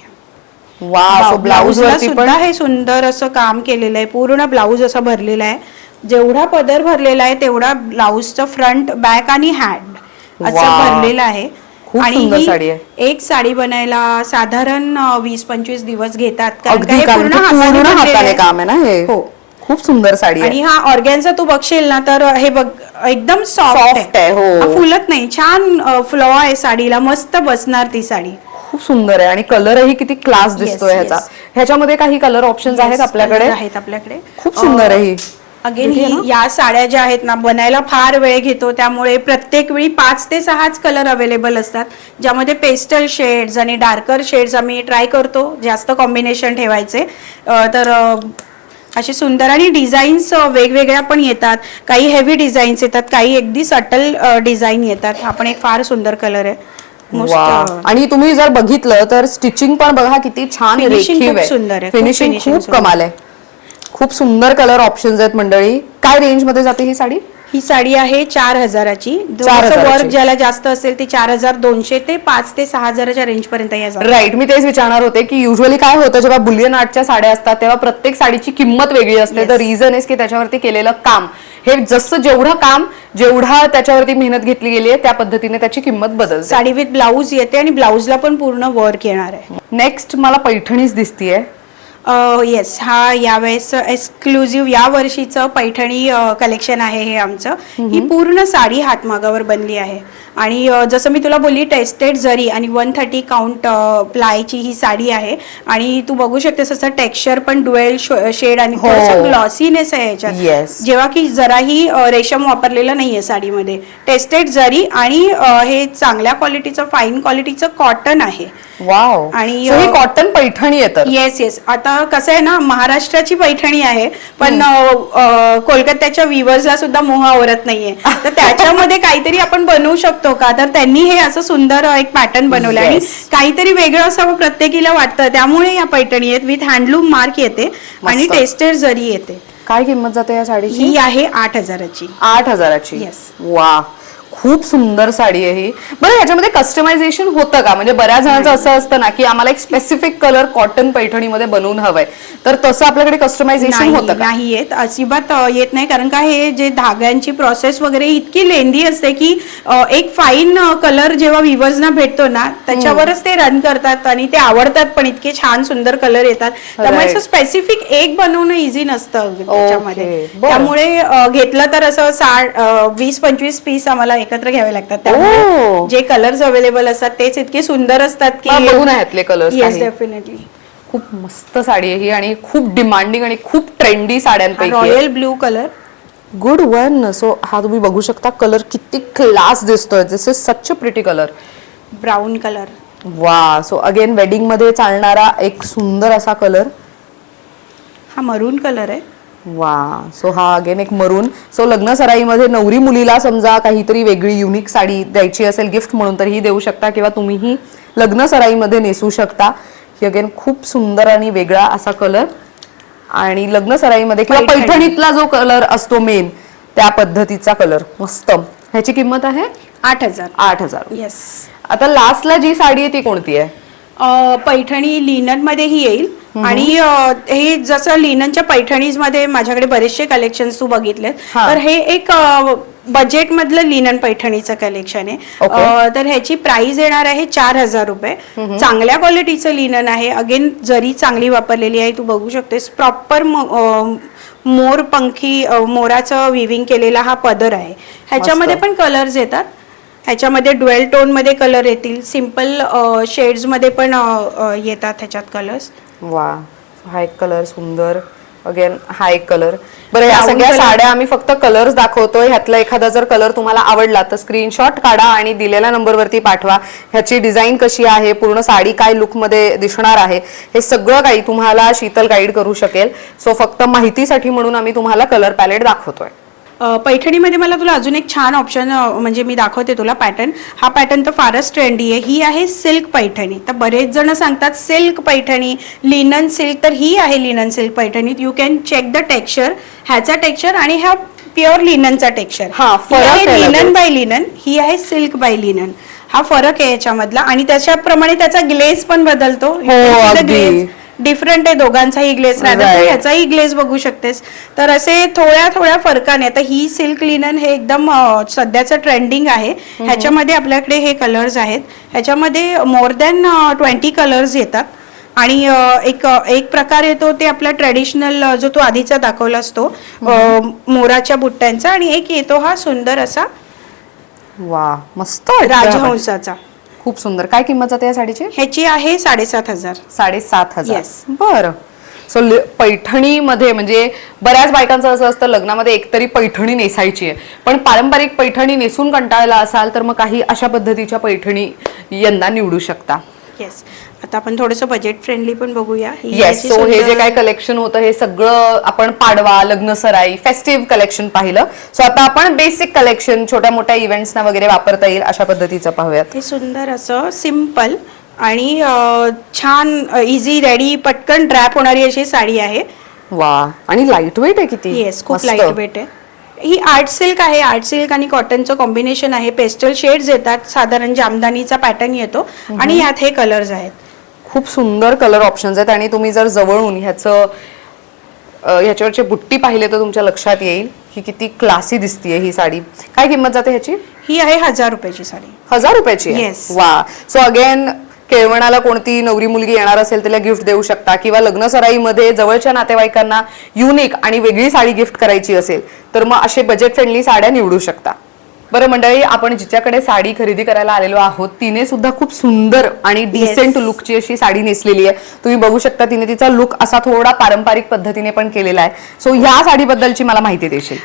वाव, ब्लाऊज वरती पण हे सुंदर असं काम केलेलं आहे. पूर्ण ब्लाऊज असा भरलेला आहे. जेवढा पदर भरलेला आहे तेवढा ब्लाऊजचं फ्रंट, बॅक आणि हँड असं भरलेलं आहे. आणि एक साडी बनायला साधारण 20-25 दिवस घेतात, कारण पूर्ण हाताने काम आहे ना हे. हो, खूप सुंदर साडी आहे. आणि हा ऑर्गॅन्झा तू बघशील ना तर हे बघ एकदम सॉफ्ट आहे. हो, फुलत नाही. छान फ्लो आहे साडीला, मस्त बसणार ती साडी. खूप सुंदर आहे. आणि कलरही किती क्लास दिसतोय ह्याचा. ह्याच्यामध्ये काही कलर ऑप्शन्स आहेत आपल्याकडे. खूप सुंदर आहे. अगेन या साड्या ज्या आहेत ना, बनायला फार वेळ घेतो, त्यामुळे प्रत्येक वेळी 5 ते 6 कलर अवेलेबल असतात, ज्यामध्ये पेस्टल शेड्स आणि डार्कर शेड्स आम्ही ट्राय करतो जास्त कॉम्बिनेशन ठेवायचे. तर असे सुंदर आणि डिझाईन्स वेगवेगळ्या पण येतात. काही हेवी डिझाईन्स येतात, काही अगदी सटल डिझाईन येतात. हा पण एक फार सुंदर कलर आहे. आणि तुम्ही जर बघितलं तर स्टिचिंग पण बघा किती छान रेखीव आहे. फिनिशिंग खूप कमाल आहे. खूप सुंदर कलर ऑप्शन्स आहेत मंडळी. काय रेंज मध्ये जाते ही साडी? ही साडी आहे 4,000ची. वर्क ज्याला जास्त असेल ती 4,200 ते 5 ते 6,000च्या रेंज पर्यंत. राईट, मी तेच विचारणार होते की युजली काय होतं जेव्हा बुलियन आर्टच्या साड्या असतात तेव्हा प्रत्येक साडीची किंमत वेगळी असते. तर रिझन इज की त्याच्यावरती केलेलं काम, हे जसं जेवढं काम, जेवढा त्याच्यावरती मेहनत घेतली गेली आहे त्या पद्धतीने त्याची किंमत बदलते. साडी विथ ब्लाऊज येते आणि ब्लाऊजला पण पूर्ण वर्क येणार आहे. नेक्स्ट मला पैठणीच दिसतीये. येस, हा यावेळेस एक्सक्लुझिव्ह या वर्षीचं पैठणी कलेक्शन आहे हे आमचं. ही पूर्ण साडी हातमागावर बनली आहे. आणि जसं मी तुला बोलली, टेस्टेड जरी आणि 130 काउंट प्लायची ही साडी आहे. आणि तू बघू शकतेस असं टेक्स्चर पण डुएल शेड आणि ग्लॉसीनेस आहे याच्यात, जेव्हा की जराही रेशम वापरलेलं नाहीये साडीमध्ये. टेस्टेड जरी आणि हे चांगल्या क्वालिटीचं, फाईन क्वालिटीचं कॉटन आहे. वाव. आणि कॉटन पैठणी येतं. येस. आता कसं आहे ना, महाराष्ट्राची पैठणी आहे, पण कोलकात्याच्या व्हीवर्सला सुद्धा मोह आवरत नाहीये. तर त्याच्यामध्ये काहीतरी आपण बनवू शकतो का? तर त्यांनी हे असं सुंदर एक पॅटर्न बनवलं आणि काहीतरी वेगळं असं प्रत्येकीला वाटतं. त्यामुळे या पैठणी आहेत. विथ हँडलूम मार्क येते आणि टेस्टेड जरी येते. काय किंमत जाते या साडीची? ही आहे 8,000ची. 8,000ची. येस. वा, खूप सुंदर साडी आहे ही. बरं याच्यामध्ये कस्टमायझेशन होतं का? म्हणजे बऱ्याच जणांचं असं असतं ना की आम्हाला एक स्पेसिफिक कलर कॉटन पैठणीमध्ये बनवून हवंय, तर तसं आपल्याकडे कस्टमायझेशन होतं का? नाही येत, अजिबात येत नाही. कारण का हे जे धाग्यांची प्रोसेस वगैरे इतकी लेंदी असते की एक फाईन कलर जेव्हा विवर्सना भेटतो ना त्याच्यावरच ते रन करतात आणि ते आवडतात पण, इतके छान सुंदर कलर येतात. त्यामुळे असं स्पेसिफिक एक बनवणं इझी नसतं त्याच्यामध्ये. त्यामुळे घेतलं तर असं 20-25 पीस आम्हाला एकत्र घ्यावे लागतात. त्यामुळे जे कलर्स अवेलेबल असतात तेच इतके सुंदर असतात की बघून यातले कलर्स. Yes, definitely. खूप मस्त साडी आहे ही आणि खूप डिमांडिंग आणि खूप ट्रेंडी साड्यांपैकी royal blue colour. Good one. So हा तुम्ही बघू शकता कलर किती क्लास दिसतोय. This is such a pretty colour. Brown colour. वा. सो अगेन वेडिंग मध्ये चालणारा एक सुंदर असा कलर. हा मरून कलर आहे. वा. सो हा अगेन एक मरून. सो लग्न सराईमध्ये नवरी मुलीला समजा काहीतरी वेगळी युनिक साडी द्यायची असेल गिफ्ट म्हणून तर ही देऊ शकता, किंवा तुम्हीही लग्न सराईमध्ये नेसू शकता. ही अगेन खूप सुंदर आणि वेगळा असा कलर, आणि लग्न सराईमध्ये किंवा पैठणीतला जो कलर असतो मेन त्या पद्धतीचा कलर. मस्त. ह्याची किंमत आहे 8,000. 8,000. येस. आता लास्टला जी साडी आहे ती कोणती आहे? पैठणी लिनन मध्ये ही येईल. आणि हे जसं लिननच्या पैठणीज मध्ये माझ्याकडे बरेचसे कलेक्शन्स तू बघितले, तर हे एक बजेट मधलं लिनन पैठणीचं कलेक्शन आहे. तर ह्याची प्राइस येणार आहे 4,000 रुपये. चांगल्या क्वालिटीचं लिनन आहे. अगेन जरी चांगली वापरलेली आहे, तू बघू शकतेस. प्रॉपर मोरपंखी मोराचं विविंग केलेला हा पदर आहे. ह्याच्यामध्ये पण कलर्स येतात. ह्याच्यामध्ये ड्वेल टोन मध्ये कलर येतील, सिंपल शेड्स मध्ये पण येतात ह्याच्यात कलर्स. वा. हा एक कलर सुंदर. अगेन हा एक कलर. बरं, या सगळ्या साड्या आम्ही फक्त कलर्स दाखवतोय. ह्यातला एखादा जर कलर तुम्हाला आवडला तर स्क्रीनशॉट काढा आणि दिलेल्या नंबरवरती पाठवा. ह्याची डिझाईन कशी आहे, पूर्ण साडी काय लुक मध्ये दिसणार आहे, हे सगळं काही तुम्हाला शीतल गाईड करू शकेल. सो फक्त माहितीसाठी म्हणून आम्ही तुम्हाला कलर पॅलेट दाखवतोय. पैठणीमध्ये मला तुला अजून एक छान ऑप्शन म्हणजे मी दाखवते तुला पॅटर्न. हा पॅटर्न तर फारच ट्रेंडी आहे. ही आहे सिल्क पैठणी. तर बरेच जण सांगतात सिल्क पैठणी, लिनन सिल्क, तर ही आहे linen silk Paithani. You can check the texture. ह्याचा टेक्स्चर आणि हा प्युअर लिननचा टेक्स्चर. लिनन बाय लिनन, ही आहे सिल्क बाय लिनन. हा फरक आहे याच्यामधला, आणि त्याच्याप्रमाणे त्याचा ग्लेज पण बदलतो. डिफरंट आहे दोघांचाही ग्लेस. ह्याचाही ग्लेस बघू शकतेस. तर असे थोड्या थोड्या फरकाने. आता ही सिल्क लिनन हे एकदम सध्याचं ट्रेंडिंग आहे. ह्याच्यामध्ये आपल्याकडे हे कलर्स आहेत. ह्याच्यामध्ये मोर दॅन 20 कलर्स येतात. आणि एक प्रकार येतो ते आपला ट्रेडिशनल जो तू आधीचा दाखवला असतो मोराच्या बुट्ट्यांचा, आणि एक येतो हा सुंदर असा वा मस्त राजहंसाचा. खूप सुंदर. काय किंमत जाते या साडीची? ह्याची आहे 7,500. 7,500. बरं. सो पैठणीमध्ये म्हणजे बऱ्याच बायकांचं असं असतं लग्नामध्ये एकतरी पैठणी नेसायची आहे, पण पारंपरिक पैठणी नेसून कंटाळला असाल तर मग काही अशा पद्धतीच्या पैठणी यंदा निवडू शकता. येस. आता आपण थोडंसं बजेट फ्रेंडली पण बघूया. येस. सो हे जे काय कलेक्शन होतं हे सगळं आपण पाडवा, लग्न सराई, फेस्टिव्ह कलेक्शन पाहिलं. सो आता आपण बेसिक कलेक्शन छोट्या मोठ्या इव्हेंट्सना वगैरे वापरता येईल अशा पद्धतीचं पाहूयात. हे सुंदर असं सिंपल आणि छान इझी रेडी पटकन ड्रॅप होणारी अशी साडी आहे. वा. आणि लाईट वेट आहे किती. येस, खूप लाईट वेट आहे. ही आर्ट सिल्क आहे. आर्ट सिल्क आणि कॉटनचं कॉम्बिनेशन आहे. पेस्टल शेड्स येतात. साधारण जामदानीचा पॅटर्न येतो आणि यात हे कलर्स आहेत. खूप सुंदर कलर ऑप्शन्स आहेत. आणि तुम्ही जर जवळून ह्याच्यावरचे बुट्टी पाहिले तर तुमच्या लक्षात येईल की किती क्लासी दिसतीये ही साडी. काय किंमत जाते ह्याची? ही आहे 1,000 रुपयाची साडी. 1,000 रुपयाची? येस. वा. सो अगेन केळवणाला कोणती नवरी मुलगी येणार असेल तिला गिफ्ट देऊ शकता, किंवा लग्न सराईमध्ये जवळच्या नातेवाईकांना युनिक आणि वेगळी साडी गिफ्ट करायची असेल तर मग असे बजेट फ्रेंडली साड्या निवडू शकता. बरं मंडळी, आपण जिच्याकडे साडी खरेदी करायला आलेलो आहोत तिने सुद्धा खूप सुंदर आणि डिसेंट लुकची अशी साडी नेसलेली आहे. तुम्ही बघू शकता तिने तिचा लुक असा थोडा पारंपरिक पद्धतीने पण केलेला आहे. सो ह्या साडीबद्दलची मला माहिती देशील?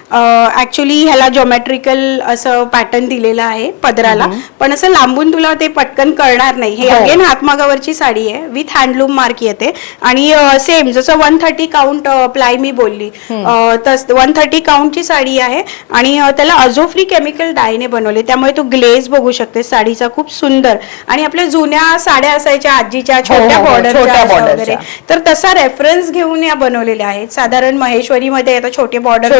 ऍक्च्युली ह्याला ज्योमेट्रिकल असं पॅटर्न दिलेलं आहे पदराला, पण असं लांबून तुला ते पटकन कळणार नाही. हे अगेन हातमागावरची साडी आहे. विथ हँडलूम मार्क येते. आणि सेम जसं 130 काउंट प्लाय मी बोलली, 130 काउंटची साडी आहे. आणि त्याला अजोफ्री केमिकल डायने बनवले, त्यामुळे तू ग्लेज बघू शकते साडीचा, खूप सुंदर. आणि आपल्या जुन्या साड्या असायच्या आजीच्या छोट्या बॉर्डरच्या वगैरे, तर तसा रेफरन्स घेऊन या बनवलेल्या आहेत. साधारण महेश्वरीमध्ये आता छोटे बॉर्डर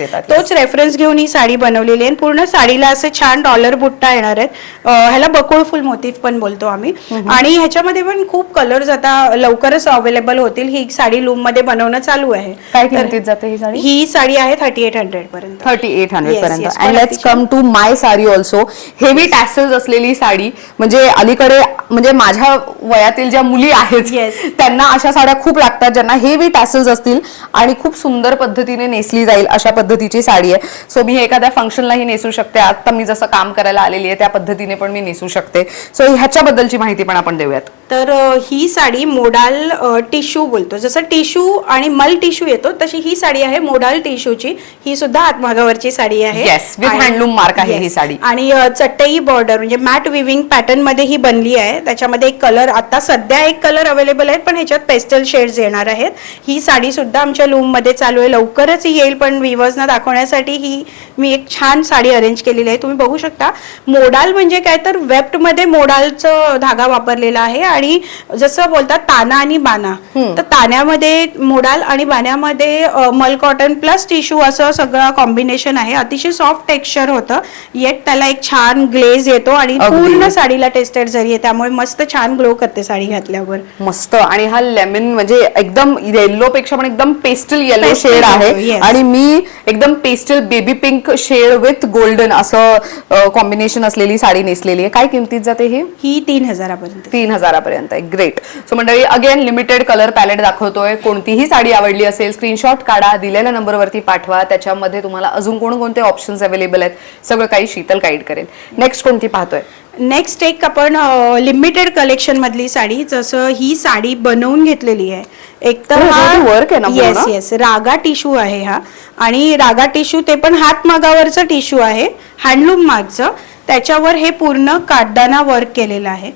येतात, तोच रेफरन्स घेऊन ही साडी बनवलेली आहे. पूर्ण साडीला असे छान डॉलर बुट्टा येणार आहेत. ह्याला बकुळ फुल मोटिफ पण बोलतो आम्ही. आणि ह्याच्यामध्ये पण खूप कलर्स आता लवकरच अवेलेबल होतील. ही साडी लूम मध्ये बनवणं चालू आहे. काय किमतीत जाते ही साडी? ही साडी आहे 3800 पर्यंत. 3800 पर्यंत. And let's come to my sari also. Heavy tassels असलेली साडी, म्हणजे अलीकडे म्हणजे माझ्या वयातील ज्या मुली आहेत त्यांना अशा साड्या खूप लागतात, ज्यांना हेवी टॅसल्स असतील आणि खूप सुंदर पद्धतीने नेसली जाईल अशा पद्धतीची साडी आहे. सो मी एखाद्या फंक्शनलाही नेसू शकते. आता मी जसं काम करायला आलेली आहे त्या पद्धतीने पण मी नेसू शकते. सो ह्याच्याबद्दलची माहिती पण आपण देऊयात. तर ही साडी मोडाल टिश्यू बोलतो. जसं टिश्यू आणि मल टिश्यू येतो तशी ही साडी आहे मोडाल टिश्यूची. ही सुद्धा हातमागावरची साडी आहे. विथ हँडलूम मार्क आहे ही साडी. आणि चटई बॉर्डर म्हणजे मॅट विविंग पॅटर्न मध्ये ही बनली आहे. त्याच्यामध्ये एक कलर, आता सध्या एक कलर अवेलेबल आहेत, पण ह्याच्यात पेस्टल शेड्स येणार आहेत. ही साडी सुद्धा आमच्या लूम मध्ये चालू आहे, लवकरच येईल. पण व्ह्यूअर्सना दाखवण्यासाठी ही मी एक छान साडी अरेंज केलेली आहे. तुम्ही बघू शकता. मोडाल म्हणजे काय तर वेफ्ट मध्ये मोडालचं धागा वापरलेला आहे. आणि जसं बोलतात ताना आणि बाना, तर ताण्यामध्ये मोडाल आणि बाण्यामध्ये मल कॉटन प्लस टिश्यू असं सगळं कॉम्बिनेशन आहे. अतिशय सॉफ्ट टेक्स्चर होतं, येट त्याला एक छान ग्लेज येतो आणि पूर्ण साडीला टेस्टेड जरी आहे, त्यामुळे मस्त छान ग्लो करते साडी घातल्यावर. मस्त. आणि हा लेमन म्हणजे एकदम येलो पेक्षा पण एकदम पेस्टल येलो शेड आहे. आणि मी एकदम pastel baby pink shade with golden असं कॉम्बिनेशन असलेली साडी नेसलेली आहे. काय किमतीत जाते ही? 3000 पर्यंत. 3000 पर्यंत. ग्रेट. सो मंडळी, अगेन लिमिटेड कलर पॅलेट दाखवतोय. कोणतीही साडी आवडली असेल स्क्रीनशॉट काढा, दिलेल्या नंबरवरती पाठवा. त्याच्यामध्ये तुम्हाला अजून कोणकोणते ऑप्शन्स अवेलेबल आहेत सगळं काही शीतल गाईड करेल. नेक्स्ट कोणती पाहतोय? नेक्स्ट एक आपण लिमिटेड कलेक्शन मधली साडी, जसं ही साडी बनवून घेतलेली आहे. एक तर वर्क आहे ना? येस रागा टिश्यू आहे हा. आणि रागा टिश्यू ते पण हातमागावरचं टिश्यू आहे, हँडलूम मार्कचं. त्याच्यावर हे पूर्ण काठदाना वर्क केलेलं आहे.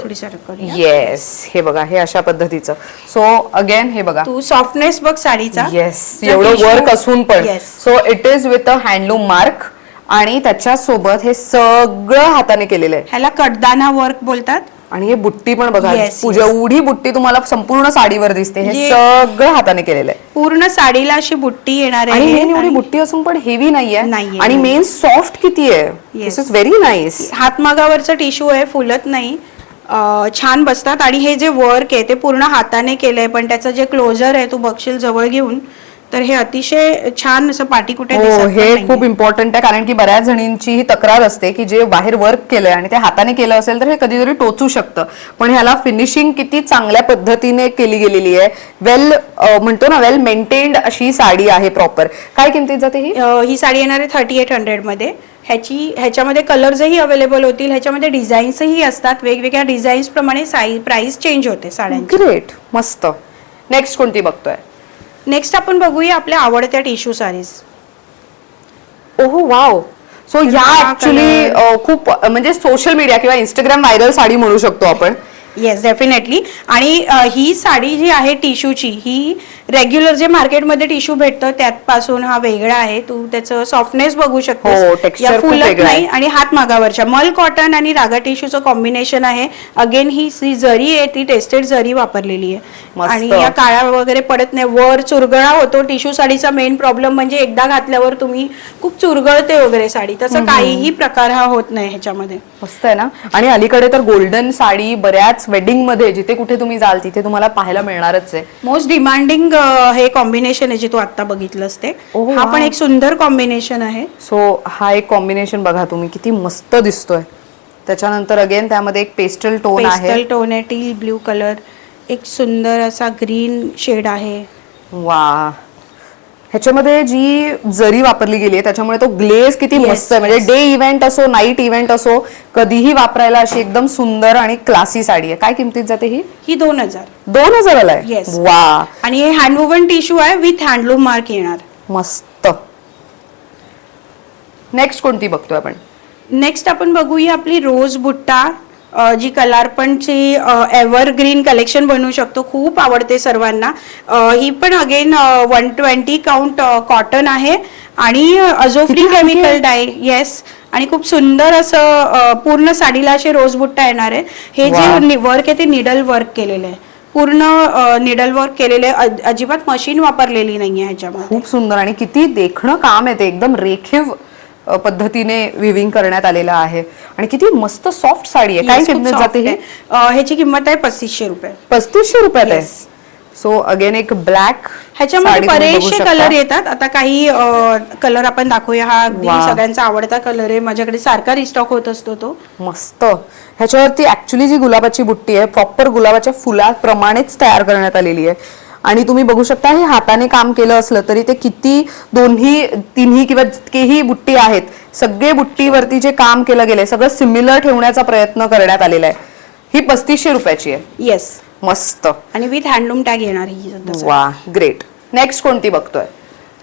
थोडी येस, हे बघा, हे अशा पद्धतीचं. सो अगेन हे बघा, तू सॉफ्टनेस बघ साडीचा. येस, एवढं वर्क असून पण. So it is with a handloom mark आणि त्याच्या सोबत हे सगळं हाताने केलेलं आहे. ह्याला कडदाना वर्क बोलतात. आणि हे बुट्टी पण बघा, एवढी बुट्टी तुम्हाला संपूर्ण साडीवर दिसते. हे सगळं हाताने केलेलं आहे. पूर्ण साडीला अशी बुट्टी येणार आहे. आणि एवढी बुट्टी असून पण हेवी नाहीये. आणि मेन सॉफ्ट किती आहे. दिस इज व्हेरी नाईस. हातमागावरचं टिश्यू आहे, फुलत नाही, छान बसतात. आणि हे जे वर्क आहे ते पूर्ण हाताने केलंय, पण त्याचं जे क्लोजर आहे तू बघशील जवळ घेऊन, तर हे अतिशय छान असं पाटी कुठे दिसत. हे खूप इम्पॉर्टंट आहे, कारण की बऱ्याच जणींची ही तक्रार असते की जे बाहेर वर्क केलंय आणि ते हाताने केलं असेल तर हे कधीतरी टोचू शकतं. पण ह्याला फिनिशिंग किती चांगल्या पद्धतीने केली गेलेली आहे. वेल म्हणतो ना, वेल मेंटेन्ड अशी साडी आहे प्रॉपर. काय किमतीत जाते ही साडी येणार आहे 3800 मध्ये. ह्याच्यामध्ये कलर्सही अवेलेबल होतील. ह्याच्यामध्ये डिझाईन्सही असतात, वेगवेगळ्या डिझाईन्स प्रमाणे प्राइस चेंज होते साड्यांची. ग्रेट, मस्त. नेक्स्ट कोणती बघतोय? नेक्स्ट आपण बघूया आपल्या आवडत्या टिश्यू साडीज. ओहो वाव. सो ह्या ऍक्च्युली खूप म्हणजे सोशल मीडिया किंवा इंस्टाग्राम व्हायरल साडी म्हणू शकतो आपण. Yes, definitely. आणि ही साडी जी आहे टिश्यूची, ही रेग्युलर जे मार्केटमध्ये टिश्यू भेटतं त्यापासून हा वेगळा आहे. तू त्याचं सॉफ्टनेस बघू शकतेस, या फुलत नाही. आणि हातमागावरच्या मल कॉटन आणि रागा टिश्यूचं कॉम्बिनेशन आहे. अगेन ही जरी आहे ती टेस्टेड जरी वापरलेली आहे. आणि या काळा वगैरे पडत नाही. वर चुरगळा होतो. टिश्यू साडीचा मेन प्रॉब्लेम म्हणजे एकदा घातल्यावर तुम्ही खूप चुरगळते वगैरे साडी, तसं काहीही प्रकार हा होत नाही ह्याच्यामध्ये. मस्त आहे ना. आणि अलीकडे तर गोल्डन साडी बऱ्याच वेडिंग मध्ये जिथे कुठे तुम्ही जाल तिथे तुम्हाला पाहायला मिळणारच आहे. मोस्ट डिमांडिंग हे कॉम्बिनेशन आहे जे तू आता बघितलंस ते. हा पण एक सुंदर कॉम्बिनेशन आहे. सो हा एक कॉम्बिनेशन बघा तुम्ही, किती मस्त दिसतोय. त्याच्यानंतर अगेन त्यामध्ये एक पेस्टल टोन आहे. पेस्टल टोन आहे, टी ब्ल्यू कलर, एक सुंदर असा ग्रीन शेड आहे. वा. ह्याच्यामध्ये जी जरी वापरली गेली आहे त्याच्यामुळे तो ग्लेज किती मस्त आहे. म्हणजे डे इव्हेंट असो, नाईट इव्हेंट असो, कधीही वापरायला अशी एकदम सुंदर आणि क्लासी साडी आहे. काय किमतीत जाते ही? 2000 ला आहे. वा. आणि हे हँडवूवन टिश्यू आहे विथ हँडलूम मार्क येणार. मस्त. नेक्स्ट कोणती बघतोय आपण? नेक्स्ट आपण बघूया आपली रोज बुट्टा जी कलार्पणची एव्हरग्रीन कलेक्शन बनवू शकतो, खूप आवडते सर्वांना. ही पण अगेन 120 काउंट कॉटन आहे आणि अजोफ्री केमिकल डाय. येस, आणि खूप सुंदर असं पूर्ण साडीला असे रोज बुट्टा येणार आहे. हे जे वर्क आहे ते निडल वर्क केलेलं आहे, पूर्ण निडल वर्क केलेले, अजिबात मशीन वापरलेली नाहीये ह्याच्यामध्ये. खूप सुंदर आणि किती देखणं काम आहे ते, एकदम रेखीव पद्धतीने विविंग करण्यात आलेलं आहे आणि किती मस्त सॉफ्ट साडी आहे. काय किंमत जाते ही? ह्याची किंमत आहे 3500 रुपये. 3500 रुपयात आहे. सो अगेन एक ब्लॅक, ह्याच्यामध्ये बरेचसे कलर येतात. आता काही कलर आपण दाखवूया. हा अगदी सगळ्यांचा आवडता कलर आहे, माझ्याकडे सारखा रिस्टॉक होत असतो तो. मस्त. ह्याच्यावरती ऍक्च्युली जी गुलाबाची बुट्टी आहे प्रॉपर गुलाबाच्या फुलाप्रमाणेच तयार करण्यात आलेली आहे आणि तुम्ही बघू शकता हे हाताने काम केलं असलं तरी ते किती दोन्ही तिन्ही किंवा जितकेही बुट्टी आहेत सगळे बुट्टीवरती जे काम केलं गेलंय सगळं सिमिलर ठेवण्याचा प्रयत्न करण्यात आलेला आहे. ही 3500 रुपयाची आहे. येस, मस्त. आणि विथ हँडलूम टॅग येणार ही. वा, ग्रेट. नेक्स्ट कोणती बघतोय?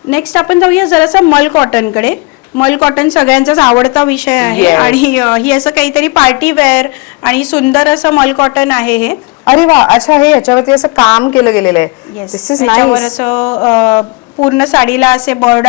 नेक्स्ट आपण जाऊया जरासा मल कॉटन कडे. मल कॉटन सगळ्यांचाच आवडता विषय आहे आणि ही असं काहीतरी पार्टी वेअर आणि सुंदर असं मल कॉटन आहे हे. अरे वा, अच्छा, हे याच्यावरती असं काम केलं गेलेलं आहे. दिस इज नाईस. असं पूर्ण साडीला असे बर्ड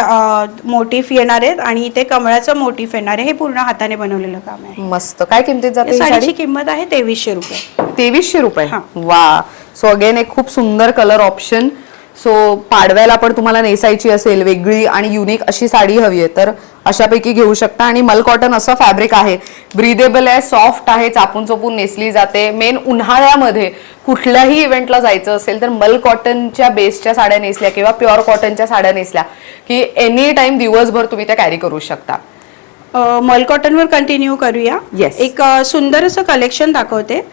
मोटिफ येणार आहेत आणि इथे कमळाचं मोटिफ येणार आहे. हे पूर्ण हाताने बनवलेलं काम आहे. मस्त. काय किमतीत जाते ही साडीची किंमत आहे 2300 रुपये. 2300 रुपये. वा. सो अगेन एक खूप सुंदर कलर ऑप्शन. सो पाडव्याला पण तुम्हाला नेसायची असेल वेगळी आणि युनिक अशी साडी हवी आहे तर अशापैकी घेऊ शकता. आणि मल कॉटन असं फॅब्रिक आहे, ब्रीदेबल आहे, सॉफ्ट आहे, चापून चोपून नेसली जाते. मेन उन्हाळ्यामध्ये कुठल्याही इव्हेंटला जायचं असेल तर मल कॉटनच्या बेसच्या साड्या नेसल्या किंवा प्युअर कॉटनच्या साड्या नेसल्या की एनी टाइम दिवसभर तुम्ही त्या कॅरी करू शकता. मल कॉटनवर कंटिन्यू करूया. एक सुंदर असं कलेक्शन दाखवते.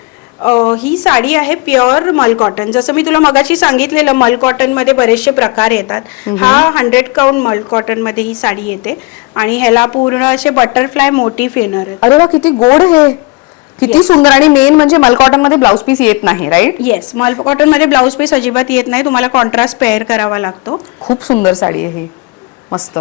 ही साडी आहे प्युअर मल कॉटन. जसं मी तुला मगाशी सांगितलेलं मल कॉटन मध्ये बरेचसे प्रकार येतात. हा 100 काउंट मल कॉटन मध्ये ही साडी येते आणि ह्याला पूर्ण असे बटरफ्लाय मोटिफ येणार आहेत. अरे वा, किती गोड हे, किती सुंदर. आणि मेन म्हणजे मल कॉटन मध्ये ब्लाउज पीस येत नाही, राईट? येस, मल कॉटन मध्ये ब्लाउज पीस अजिबात येत नाही, तुम्हाला कॉन्ट्रास्ट पेअर करावा लागतो. खूप सुंदर साडी आहे ही, मस्त.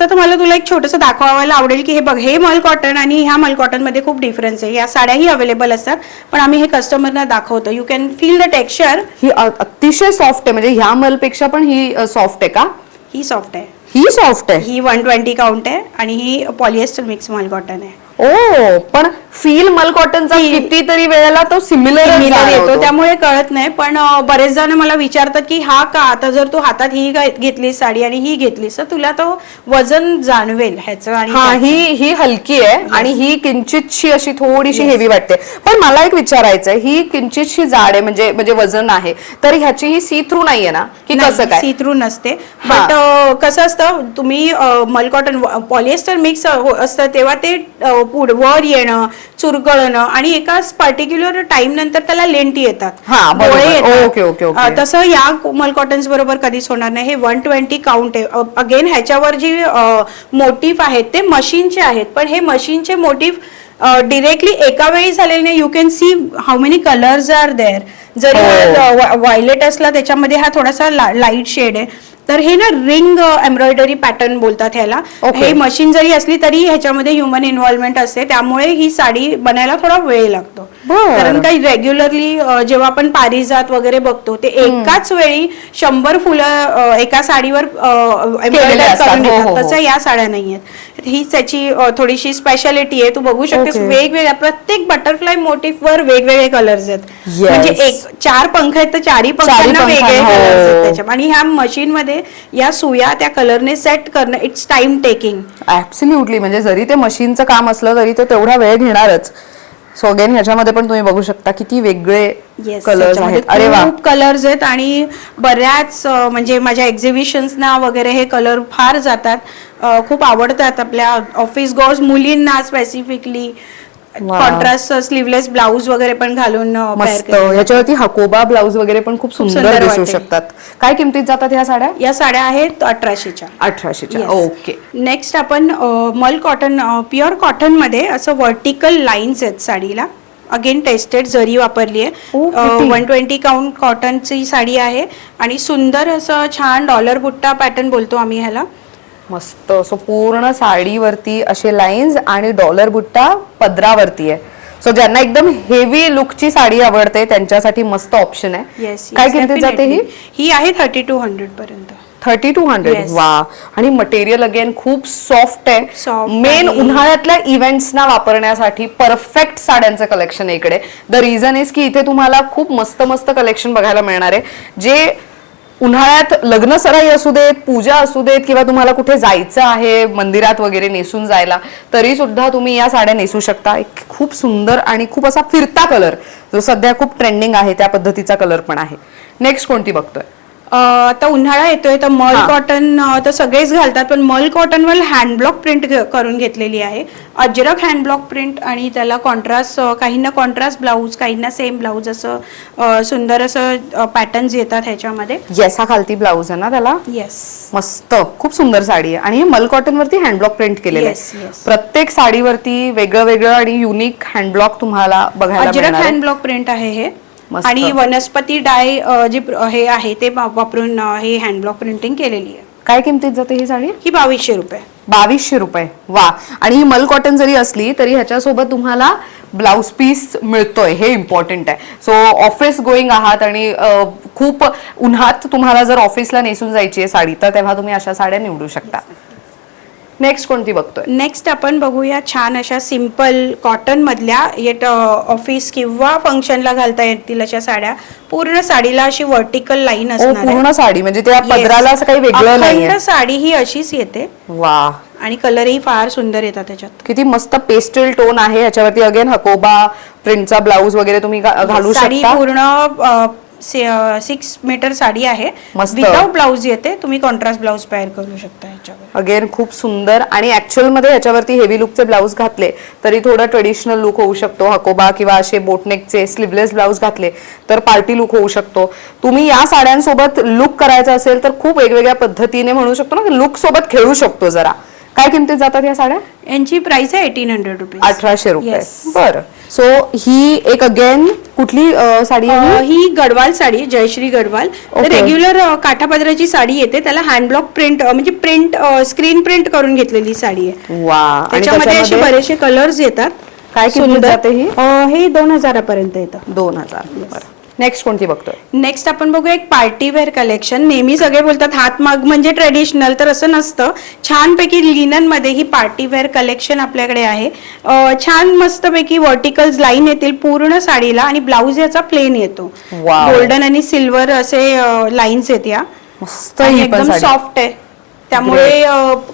तर मला तुला एक छोटंसं दाखवायला आवडेल की हे बघ, हे मल कॉटन आणि ह्या मल कॉटन मध्ये खूप डिफरन्स आहे. या साड्याही अवेलेबल असतात पण आम्ही हे कस्टमरना दाखवतो. You can feel the texture. ही अतिशय सॉफ्ट आहे, म्हणजे ह्या मल पेक्षा पण ही सॉफ्ट आहे का? ही सॉफ्ट आहे. ही सॉफ्ट आहे. ही 120 काउंट आहे आणि ही पॉलिएस्टर मिक्स मल कॉटन आहे. ओ, पण फील मल कॉटनचा कितीतरी वेळेला तो सिमिलर येतो त्यामुळे कळत नाही. पण बरेच जण मला विचारतात की हा का, आता जर तू हातात ही घेतली साडी आणि ही घेतलीस तर तुला तो वजन जाणवेल ह्याचं. आणि ही हलकी आहे आणि ही किंचितशी अशी थोडीशी हेवी वाटते. पण मला एक विचारायचंय, ही किंचितशी जाड आहे म्हणजे वजन आहे तर ह्याची ही सी थ्रू नाहीये ना, की कसं काय? सी थ्रू नसते. बट कसं असतं, तुम्ही मल कॉटन पॉलिएस्टर मिक्स असतं तेव्हा ते वर येणं, चुरगळणं आणि एकाच पर्टिक्युलर टाइम नंतर त्याला लेंटी येतात, तसं या मल कॉटन्स बरोबर कधीच होणार नाही. हे 120 काउंट आहे. अगेन ह्याच्यावर जी मोटिफ आहेत ते मशीनचे आहेत पण हे मशीनचे मोटिफ डिरेक्टली एका वेळी झालेले नाही. You can see how many colours are there. जरी व्हायलेट असला त्याच्यामध्ये हा थोडासा लाईट शेड आहे. तर हे ना रिंग एम्ब्रॉयडरी पॅटर्न बोलतात ह्याला. हे मशीन जरी असली तरी ह्याच्यामध्ये ह्युमन इन्व्हॉल्वमेंट असते त्यामुळे ही साडी बनायला थोडा वेळ लागतो. कारण काही रेग्युलरली जेव्हा आपण पारिजात वगैरे बघतो ते एकाच वेळी 100 फुलं एका साडीवर एम्ब्रॉयडर करून येतात, तसं या साड्या नाहीयेत. ही त्याची थोडीशी स्पेशालिटी आहे. तू बघू शकतेस वेगवेगळ्या प्रत्येक बटरफ्लाय मोटिफ वर वेगवेगळे कलर्स आहेत. म्हणजे 4 पंख आहेत तर 4ही पंखांना वेगळे कलर्स आहेत त्याच्या. आणि ह्या मशीन मध्ये या सुया त्या कलरने सेट करणं इट्स टाइम टेकिंग. ऍब्सोल्युटली. म्हणजे जरी ते मशीनचं काम असलं तरी तो तेवढा वेळ घेणारच. सो अगेन ह्याच्यामध्ये पण तुम्ही बघू शकता किती वेगळे कलर्स आहेत. अरे वा, खूप कलर्स आहेत आणि बऱ्याच म्हणजे माझ्या एक्झिबिशन्सना वगैरे हे कलर फार जातात, खूप आवडतात आपल्या ऑफिस गोर्स मुलींना स्पेसिफिकली. कॉन्ट्रास्ट स्लीवलेस ब्लाउज वगैरे पण घालून मस्त. याच्यावरती हकोबा ब्लाउज वगैरे पण खूप सुंदर दिसू शकतात. काय किमतीत जातात ह्या साड्या? या साड्या आहेत 1800च्या. 1800च्या. ओके. नेक्स्ट आपण मल कॉटन प्युअर कॉटन मध्ये असं वर्टिकल लाईन्स आहेत साडीला. अगेन टेस्टेड जरी वापरली आहे. 120 काउंट कॉटनची साडी आहे आणि सुंदर असं छान डॉलर बुट्टा पॅटर्न बोलतो आम्ही ह्याला. मस्त. सो पूर्ण साडीवरती असे लाईन्स आणि डॉलर बुट्टा पदरावरती आहे. सो ज्यांना एकदम हेवी लुकची साडी आवडते त्यांच्यासाठी मस्त ऑप्शन आहे. येस, काय किमतीत जाते ही आहे 3200 पर्यंत. 3200. वा. आणि मटेरियल अगेन खूप सॉफ्ट आहे. Soft मेन आहे. उन्हाळ्यातल्या इव्हेंट्सना वापरण्यासाठी परफेक्ट साड्यांचं कलेक्शन आहे इकडे. द रिझन इज की इथे तुम्हाला खूप मस्त मस्त कलेक्शन बघायला मिळणार आहे, जे उन्हाळ्यात लग्न सराई असू देत, पूजा असू देत, किंवा तुम्हाला कुठे जायचं आहे मंदिरात वगैरे नेसून जायला, तरी सुद्धा तुम्ही या साड्या नेसू शकता. एक खूप सुंदर आणि खूप असा फिरता कलर जो सध्या खूप ट्रेंडिंग आहे त्या पद्धतीचा कलर पण आहे. नेक्स्ट कोणती बघतोय? आता उन्हाळा येतोय तर मल कॉटन तर सगळेच घालतात, पण मल कॉटन वर हँड ब्लॉक प्रिंट करून घेतलेली आहे. अजरक हँड ब्लॉक प्रिंट आणि त्याला कॉन्ट्रास्ट, काहींना कॉन्ट्रास्ट ब्लाऊज, काहींना सेम ब्लाऊज, असं सुंदर असं पॅटर्न्स येतात ह्याच्यामध्ये. येस, हा खालती ब्लाऊज आहे ना त्याला. येस, मस्त, खूप सुंदर साडी आहे. आणि हे मल कॉटन वरती हँड ब्लॉक प्रिंट केलेलं Yes, आहे. yes. प्रत्येक साडीवरती वेगळं वेगळं आणि युनिक हँड ब्लॉक तुम्हाला बघायला अजरक मिळणार आहे. हँड ब्लॉक प्रिंट आहे हे. मस्त. आणि वनस्पती डाय जे हे आहे ते वापरून हे हँड ब्लॉक प्रिंटिंग केलेली आहे. काय किमतीत जाते ही साडी? ही 2200 रुपये. 2200 रुपये. वा. आणि ही मल कॉटन जरी असली तरी ह्याच्यासोबत तुम्हाला ब्लाउज पीस मिळतोय, हे इम्पॉर्टंट आहे. सो ऑफिस गोईंग आहात आणि खूप उन्हात तुम्हाला जर ऑफिसला नेसून जायची आहे साडी, तर तेव्हा तुम्ही अशा साड्या निवडू शकता. नेक्स्ट कोणती बघतोय? नेक्स्ट आपण बघूया छान अशा सिंपल कॉटन मधल्या येत ऑफिस किंवा फंक्शनला घालता येतील अशा साड्या. पूर्ण साडीला अशी व्हर्टिकल लाईन असणार आहे. पूर्ण साडी म्हणजे त्या पदराला असं काही वेगळं नाहीये. अखंड साडी ही अशीच येते. वा. आणि कलरही फार सुंदर येतात त्याच्यात. किती मस्त पेस्टल टोन आहे याच्यावरती. अगेन हकोबा प्रिंटचा ब्लाऊज वगैरे तुम्ही घालू साडी शकता. पूर्ण 6 मीटर साडी आहे. मस्त. विदाउट ब्लाऊज येते. तुम्ही कॉन्ट्रास्ट ब्लाऊज पेअर करू शकता ह्याच्यावर. अगेन खूप सुंदर. आणि ऍक्च्युअल मध्ये याच्यावरती हेवी लुकचे ब्लाऊज घातले तरी थोडा ट्रेडिशनल लुक होऊ शकतो. हकोबा किंवा असे बोटनेकचे स्लीवलेस ब्लाऊज घातले तर पार्टी लुक होऊ शकतो. तुम्ही या साड्यांसोबत लुक करायचा असेल तर खूप वेगवेगळ्या पद्धतीने म्हणू शकतो ना, लुक सोबत खेळू शकतो जरा. काय किमतीत जातात या साड्या? यांची प्राइस आहे 1800 रुपीज. 1800 रुपये. Yes. बरं. सो ही एक अगेन कुठली साडी आहे? ही गडवाल साडी, जयश्री गडवाल. रेग्युलर काठापदराची साडी येते, त्याला हँड ब्लॉक प्रिंट म्हणजे प्रिंट स्क्रीन प्रिंट करून घेतलेली साडी आहे. वा. आणि त्याच्यामध्ये असे बरेचसे कलर्स येतात. काय किंमत जाते ही? हे 2000 पर्यंत येतं. 2000. बरं. नेक्स्ट कोणती बघतोय? नेक्स्ट आपण बघूया एक पार्टी वेअर कलेक्शन. नेहमी सगळे बोलतात हातमाग म्हणजे ट्रेडिशनल, तर असं नसतं. छानपैकी लिनन मध्ये ही पार्टी वेअर कलेक्शन आपल्याकडे आहे. छान मस्तपैकी व्हर्टिकल्स लाईन येतील पूर्ण साडीला आणि ब्लाऊज याचा प्लेन येतो. Wow. गोल्डन आणि सिल्वर असे लाईन्स आहेत या. मस्त. आणि ही पण एकदम साडी. सॉफ्ट आहे. त्यामुळे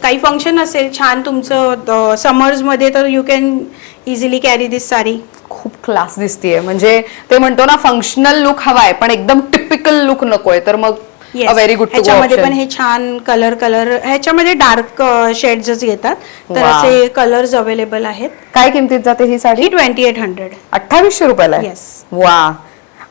काही फंक्शन असेल छान तुमचं समर्स मध्ये तर यू कॅन इझिली कॅरी दिस साडी. खूप क्लास दिसतीये. म्हणजे ते म्हणतो ना, फंक्शनल लुक हवाय पण एकदम टिपिकल लुक नकोय, तर मग व्हेरी गुड. ह्याच्यामध्ये पण हे छान कलर ह्याच्यामध्ये डार्क शेड्स येतात, तर Wow. असे कलर्स अवेलेबल आहेत. काय किमतीत जाते ही साडी? ही 2800. 2800 रुपयाला आहे. Yes. वा.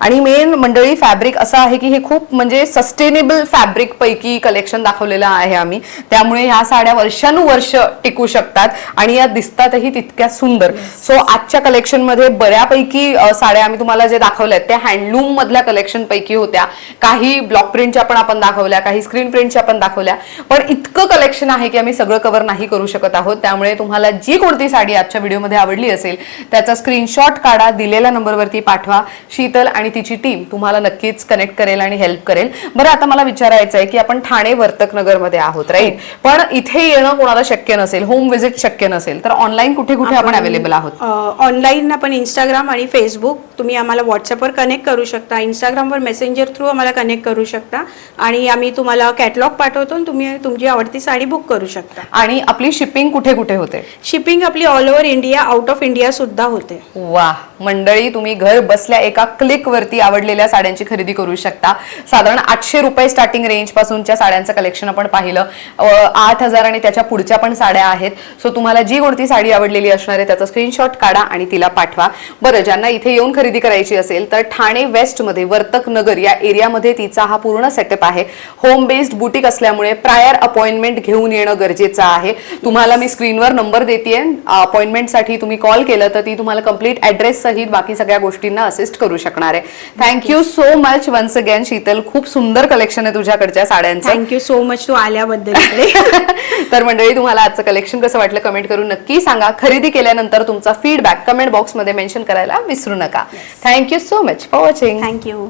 आणि मेन मंडळी फॅब्रिक असं आहे की हे खूप म्हणजे सस्टेनेबल फॅब्रिक पैकी कलेक्शन दाखवलेलं आहे आम्ही. त्यामुळे ह्या साड्या वर्षानुवर्ष टिकू शकतात आणि या दिसतातही तितक्या सुंदर. सो आजच्या कलेक्शन मध्ये बऱ्यापैकी साड्या आम्ही तुम्हाला जे दाखवल्यात त्या हँडलूम मधल्या कलेक्शन पैकी होत्या. काही ब्लॉक प्रिंटच्या पण आपण दाखवल्या, काही स्क्रीन प्रिंटच्या पण दाखवल्या, पण इतकं कलेक्शन आहे की आम्ही सगळं कव्हर नाही करू शकत आहोत. त्यामुळे तुम्हाला जी कोणती साडी आजच्या व्हिडिओमध्ये आवडली असेल त्याचा स्क्रीनशॉट काढा, दिलेल्या नंबरवरती पाठवा. शीतल आणि तिची टीम तुम्हाला नक्कीच कनेक्ट करेल आणि हेल्प करेल. बरं, आता मला विचारायचं आहे की आपण ठाणे वर्तक नगर मध्ये आहोत, राईट? पण इथे येणं कोणाला शक्य नसेल, होम विजिट शक्य नसेल, तर ऑनलाईन कुठे कुठे आपण अवेलेबल आहोत? ऑनलाईन आपण इंस्टाग्राम आणि फेसबुक, तुम्ही आम्हाला व्हॉट्सअपवर कनेक्ट करू शकता. इंस्टाग्रामवर मेसेंजर थ्रू आम्हाला कनेक्ट करू शकता आणि आम्ही तुम्हाला कॅटलॉग पाठवतो आणि तुम्ही तुमची आवडती साडी बुक करू शकता. आणि आपली शिपिंग कुठे कुठे होते? शिपिंग आपली all over India, out of India सुद्धा होते. वा. मंडळी, तुम्ही घर बसल्या एका क्लिक वरती आवडलेल्या साड्यांची खरेदी करू शकता. साधारण 800 रुपये स्टार्टिंग रेंज पासूनच्या साड्यांचं कलेक्शन आपण पाहिलं. 8000 आणि त्याच्या पुढच्या पण साड्या आहेत. सो तुम्हाला जी कोणती साडी आवडलेली असणार आहे त्याचा स्क्रीनशॉट काढा आणि तिला पाठवा. बरं, ज्यांना इथे येऊन खरेदी करायची असेल तर ठाणे वेस्ट मध्ये वर्तक नगर या एरियामध्ये तिचा हा पूर्ण सेटअप आहे. होम बेस्ड बुटीक असल्यामुळे प्रायर अपॉइंटमेंट घेऊन येणं गरजेचं आहे. तुम्हाला मी स्क्रीनवर नंबर देतेय. अपॉइंटमेंटसाठी तुम्ही कॉल केलं तर ती तुम्हाला कंप्लीट ऍड्रेस सहित बाकी सगळ्या गोष्टींना असिस्ट करू शकणार आहे. Thank you so much once again Sheetal. खूप सुंदर कलेक्शन आहे तुझ्याकडच्या साड्यांचं. थँक्यू सो मच तू आल्याबद्दल इकडे. तर मंडळी, तुम्हाला आजचं कलेक्शन कसं वाटलं कमेंट करून नक्की सांगा. खरेदी केल्यानंतर तुमचा फीडबॅक कमेंट बॉक्समध्ये मेन्शन करायला विसरू नका. Thank you so much for watching. Thank you.